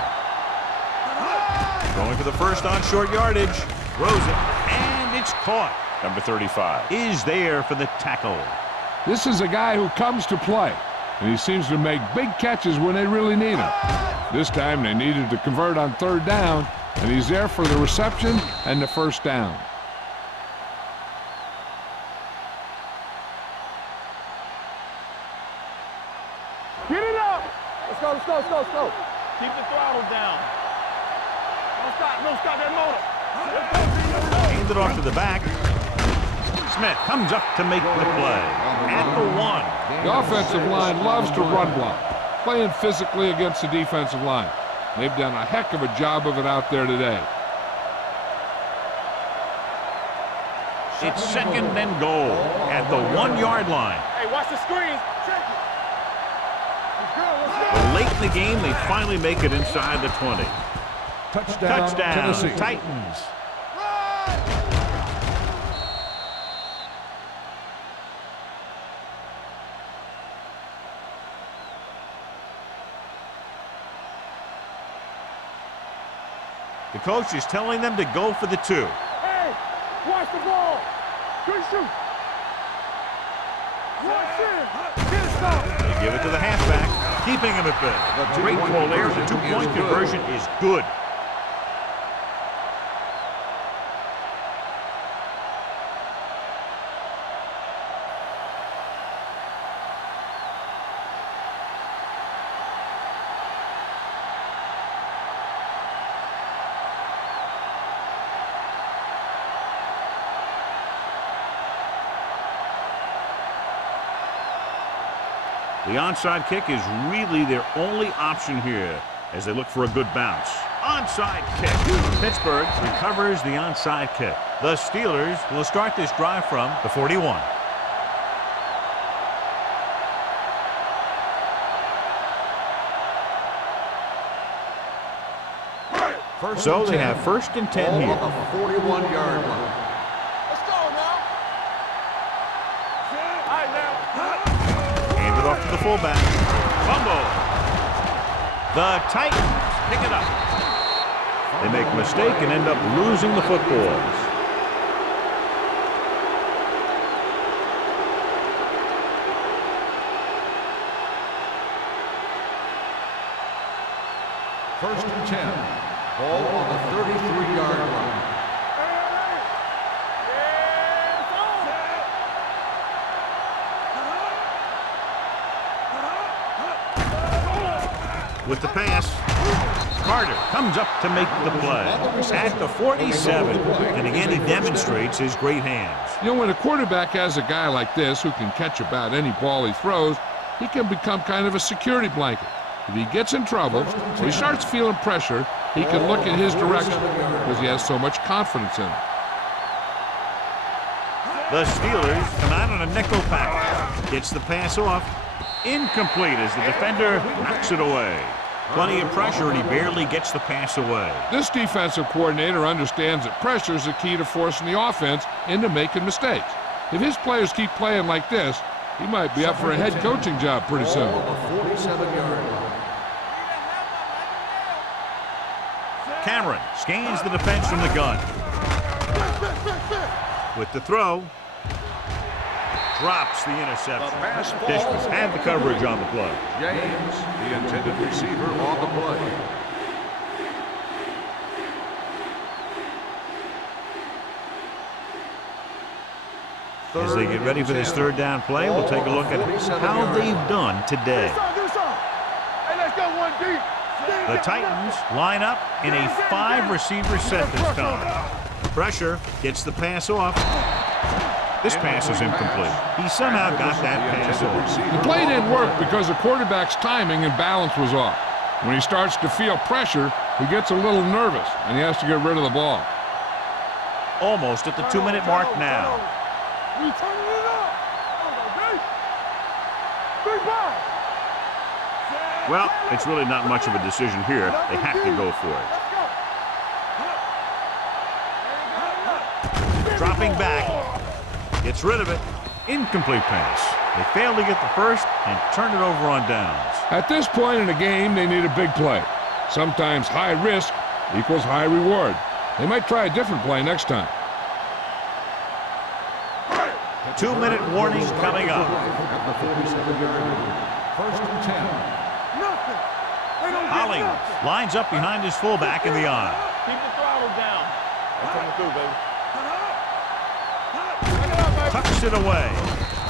Going for the first on short yardage. Throws it, and it's caught. Number 35 is there for the tackle. This is a guy who comes to play, and he seems to make big catches when they really need him. This time they needed to convert on 3rd down, and he's there for the reception and the first down. Get it up. Let's go, let's go, let's go, let's go. Keep the throttle down. Don't stop that motor. Hand it off to the back. Smith comes up to make the play at the 1. The offensive line loves to run block, playing physically against the defensive line. They've done a heck of a job of it out there today. It's 2nd and goal at the 1-yard line. Hey, watch the screen. Check it. Let's go, let's go. But late in the game, they finally make it inside the 20. Touchdown, Tennessee. Titans. The coach is telling them to go for the 2. Hey, watch the ball. Good shoot. Watch it. Get it stopped. They give it to the halfback, keeping him at bay. Great call there. The 2-point conversion is good. The onside kick is really their only option here as they look for a good bounce. Onside kick. Pittsburgh recovers the onside kick. The Steelers will start this drive from the 41. So they have 1st and 10 here. On the 41-yard line. Let's go now. All right, now. Hand it off to the fullback. Fumble. The Titans pick it up. They make a mistake and end up losing the footballs. First and 10. Ball on the 33-yard line. With the pass, Carter comes up to make the play at the 47. And again, he demonstrates his great hands. You know, when a quarterback has a guy like this who can catch about any ball he throws, he can become kind of a security blanket. If he gets in trouble, or he starts feeling pressure, he can look in his direction because he has so much confidence in him. The Steelers come out on a nickel package. Gets the pass off. Incomplete as the defender knocks it away. Plenty of pressure, and he barely gets the pass away. This defensive coordinator understands that pressure is the key to forcing the offense into making mistakes. If his players keep playing like this, he might be up for a head coaching job pretty soon. Cameron scans the defense from the gun. With the throw, drops the interception. Dishman had the coverage on the play. James, the intended receiver on the play. As they get ready for this third down play, we'll take a look at how they've done today. Hey, let's go one deep. The Titans line up in a 5-receiver set this time. Pressure gets the pass off. This pass is incomplete. He somehow got that pass off. The play didn't work because the quarterback's timing and balance was off. When he starts to feel pressure, he gets a little nervous, and he has to get rid of the ball. Almost at the 2-minute mark now. We turning it up. Big ball. Well, it's really not much of a decision here. They have to go for it. Dropping back. Gets rid of it. Incomplete pass. They fail to get the first and turn it over on downs. At this point in the game, they need a big play. Sometimes high risk equals high reward. They might try a different play next time. 2-minute warning coming up. At the 47-yard line. First and 10. Hollings lines up behind his fullback in the eye. Keep the throttle down. I'm coming through, baby. Tucks it away.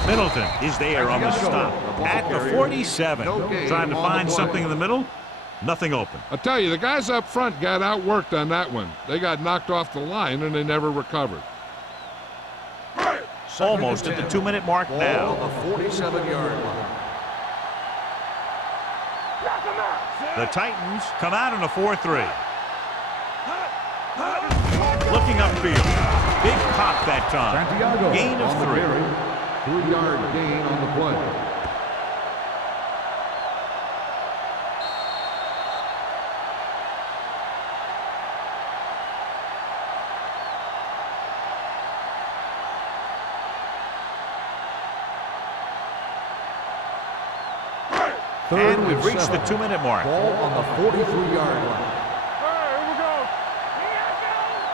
Middleton is there on the stop. At the 47. Trying to find something in the middle. Nothing open. I'll tell you, the guys up front got outworked on that one. They got knocked off the line, and they never recovered. Almost at the 2-minute mark now. The 47-yard line. The Titans come out in a 4-3. Looking upfield. Big pop that time. Santiago Gain of 3. 3-yard gain on the play. And we've reached the 2-minute mark. Ball on the 43-yard line. Here we go.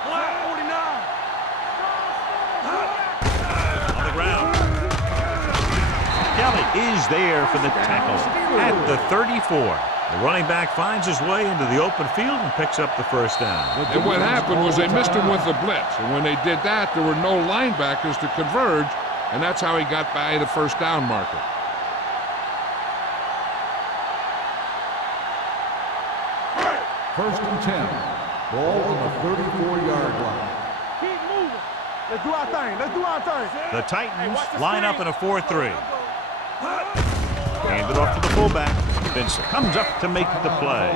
Flat 49. On the ground. Kelly is there for the tackle at the 34. The running back finds his way into the open field and picks up the first down. And what happened was they missed him with the blitz. And when they did that, there were no linebackers to converge, and that's how he got by the first down marker. First and 10. Ball on the 34-yard line. Keep moving. Let's do our thing. Let's do our thing. The Titans line up in a 4-3. Hand it off to the fullback. Vincent comes up to make the play.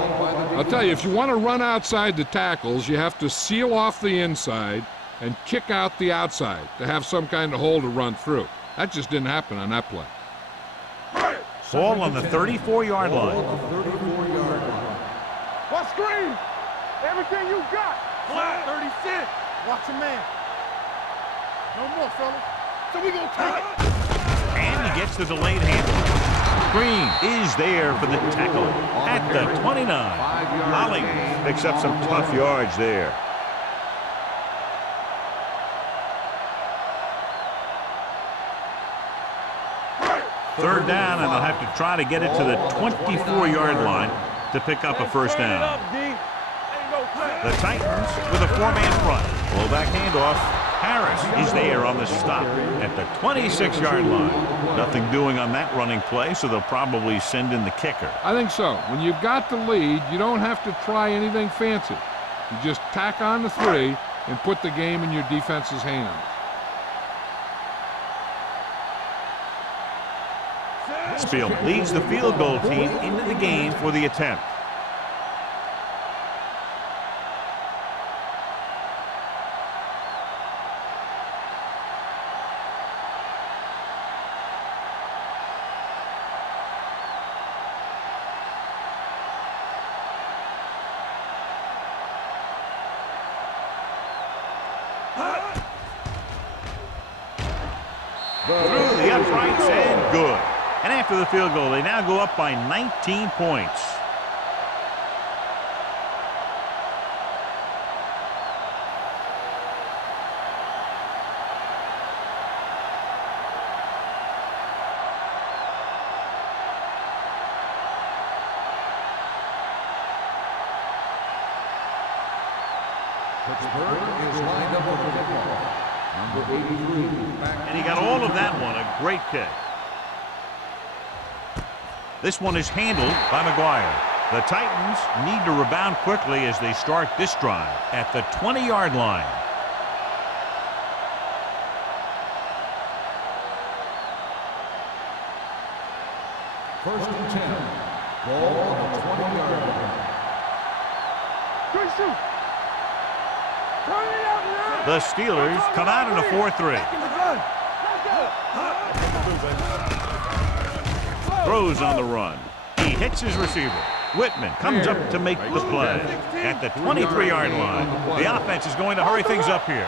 I'll tell you, if you want to run outside the tackles, you have to seal off the inside and kick out the outside to have some kind of hole to run through. That just didn't happen on that play. Ball on the 34-yard line. 34-yard line. What screen? Everything you got. Flat 36. Watch your man. No more, fellas. So we gonna take it. And he gets the delayed handle. Green is there for the tackle at the 29. Hollings picks up some tough yards there. Third down, and they'll have to try to get it to the 24-yard line to pick up a first down. The Titans with a 4-man front. Fullback handoff. Harris is there on the stop at the 26-yard line. Nothing doing on that running play, so they'll probably send in the kicker. I think so. When you've got the lead, you don't have to try anything fancy. You just tack on the 3 and put the game in your defense's hands. Spielman leads the field goal team into the game for the attempt. Through the uprights and good. And after the field goal, they now go up by 19 points. Pittsburgh is lined up with the football. Number 83. And he got all of that one. A great kick. This one is handled by McGuire. The Titans need to rebound quickly as they start this drive at the 20-yard line. First and 10. Ball on the 20-yard line. Good shoot. Turn it out now. The Steelers come out in a 4-3. Throws on the run. He hits his receiver. Whitman comes up to make the play at the 23-yard line. The offense is going to hurry things up here.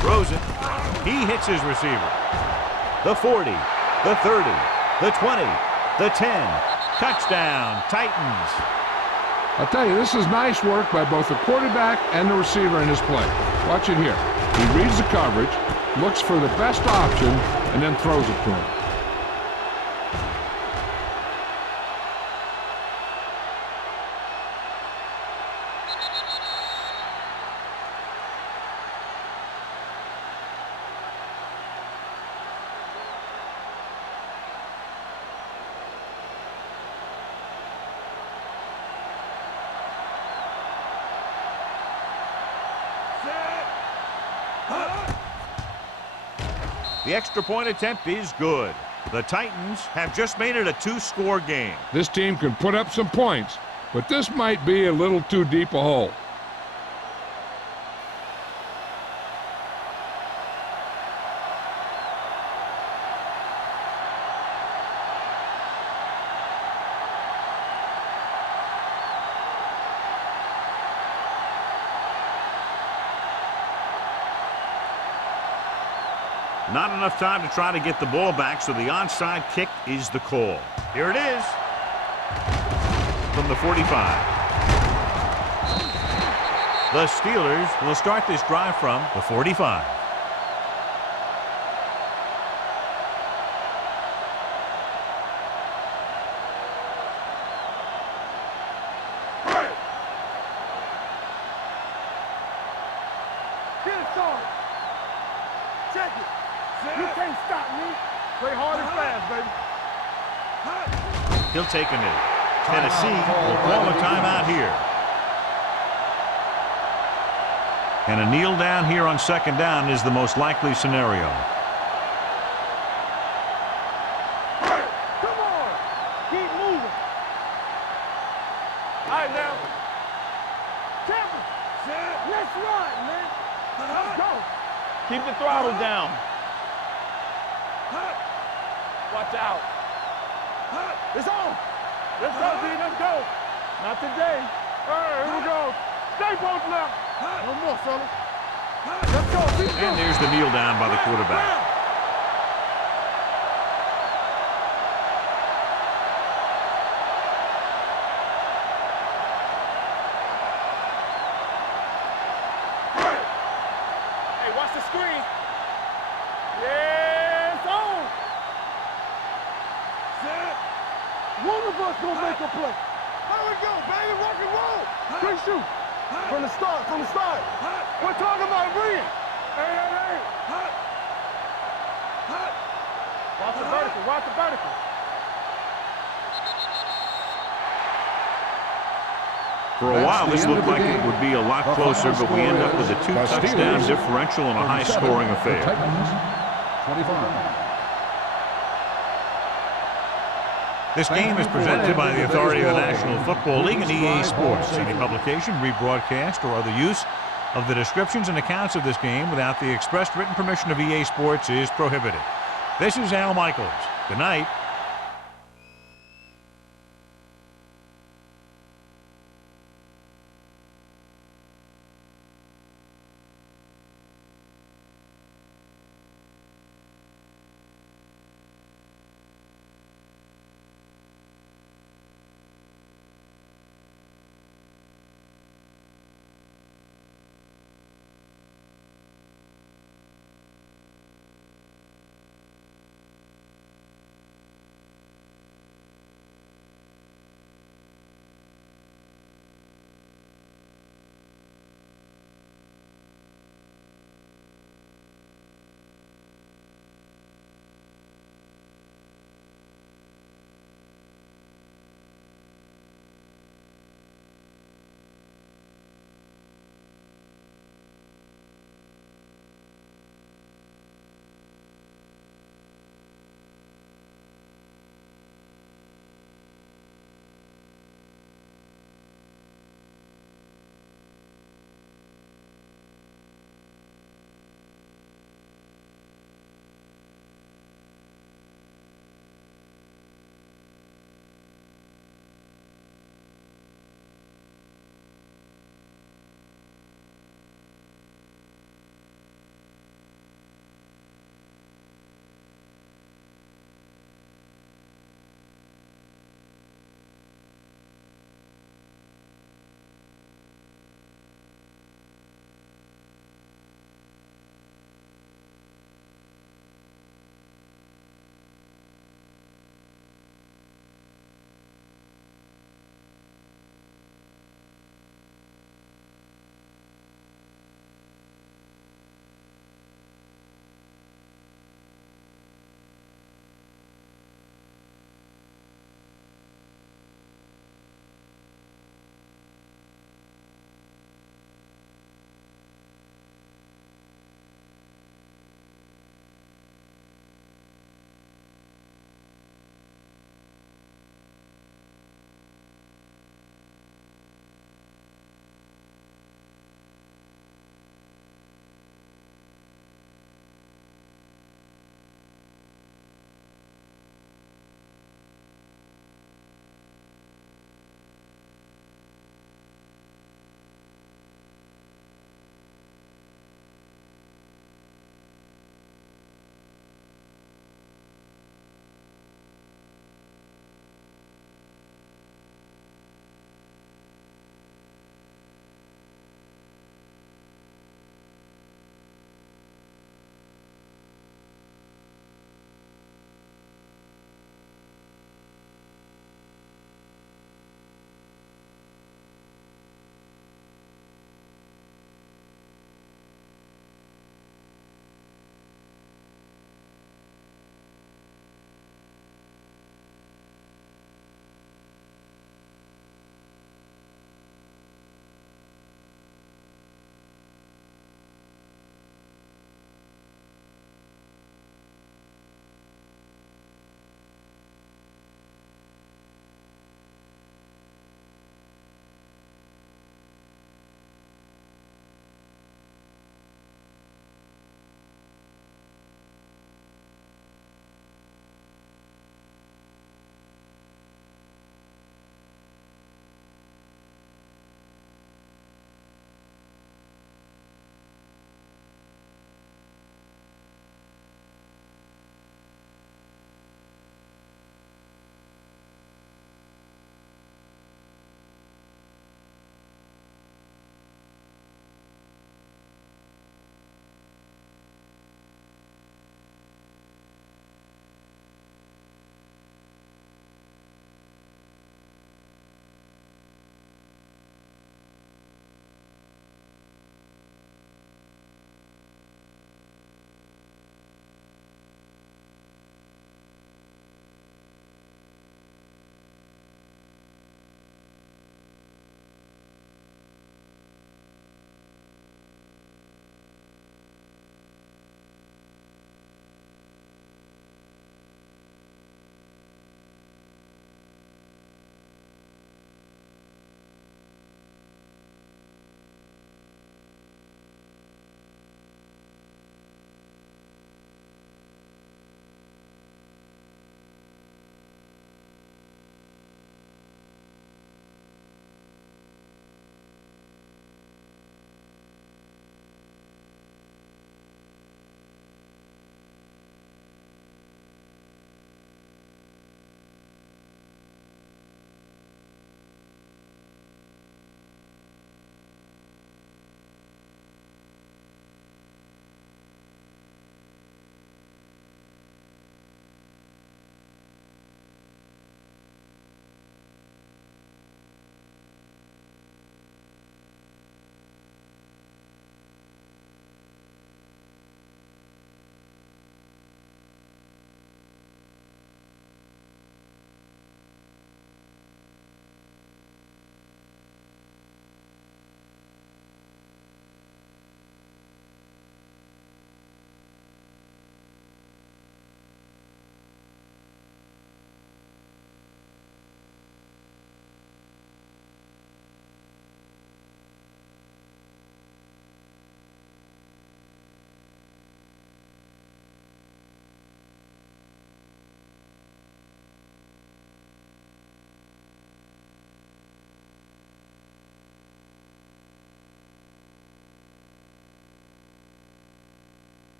Throws it. He hits his receiver. The 40, the 30, the 20, the 10. Touchdown, Titans. I'll tell you, this is nice work by both the quarterback and the receiver in his play. Watch it here. He reads the coverage, looks for the best option, and then throws it to him. The extra point attempt is good. The Titans have just made it a two-score game. This team can put up some points, but this might be a little too deep a hole. Not enough time to try to get the ball back, so the onside kick is the call. Here it is from the 45. The Steelers will start this drive from the 45. Get it, Sarge. Check it. You can't stop me. Play hard and fast, baby. He'll take a knee. Tennessee will call a timeout here. And a kneel down here on second down is the most likely scenario. Come on. Keep moving. All right, now. Champion. Let's run, man. Let's go. Keep the throttle down. Watch out. It's on. Let's go, D. Let's go. Not today. All right, here we go. Stay both left. No more, fellas. Let's go. And there's the kneel down by the quarterback. Hey, watch the screen. Yeah, it's on. One of us gonna make a play. There we go, baby. Rock and roll. Quick shoot. From the start, from the start. We're talking about Rhea. Hey. Watch the vertical, watch the vertical. For a while, this looked like it would be a lot closer, but we end up with a 2-touchdown differential in a high-scoring affair. Titans, 25. This game is presented by the authority of the National Football League and EA Sports. Any publication, rebroadcast, or other use of the descriptions and accounts of this game without the expressed written permission of EA Sports is prohibited. This is Al Michaels. Good night.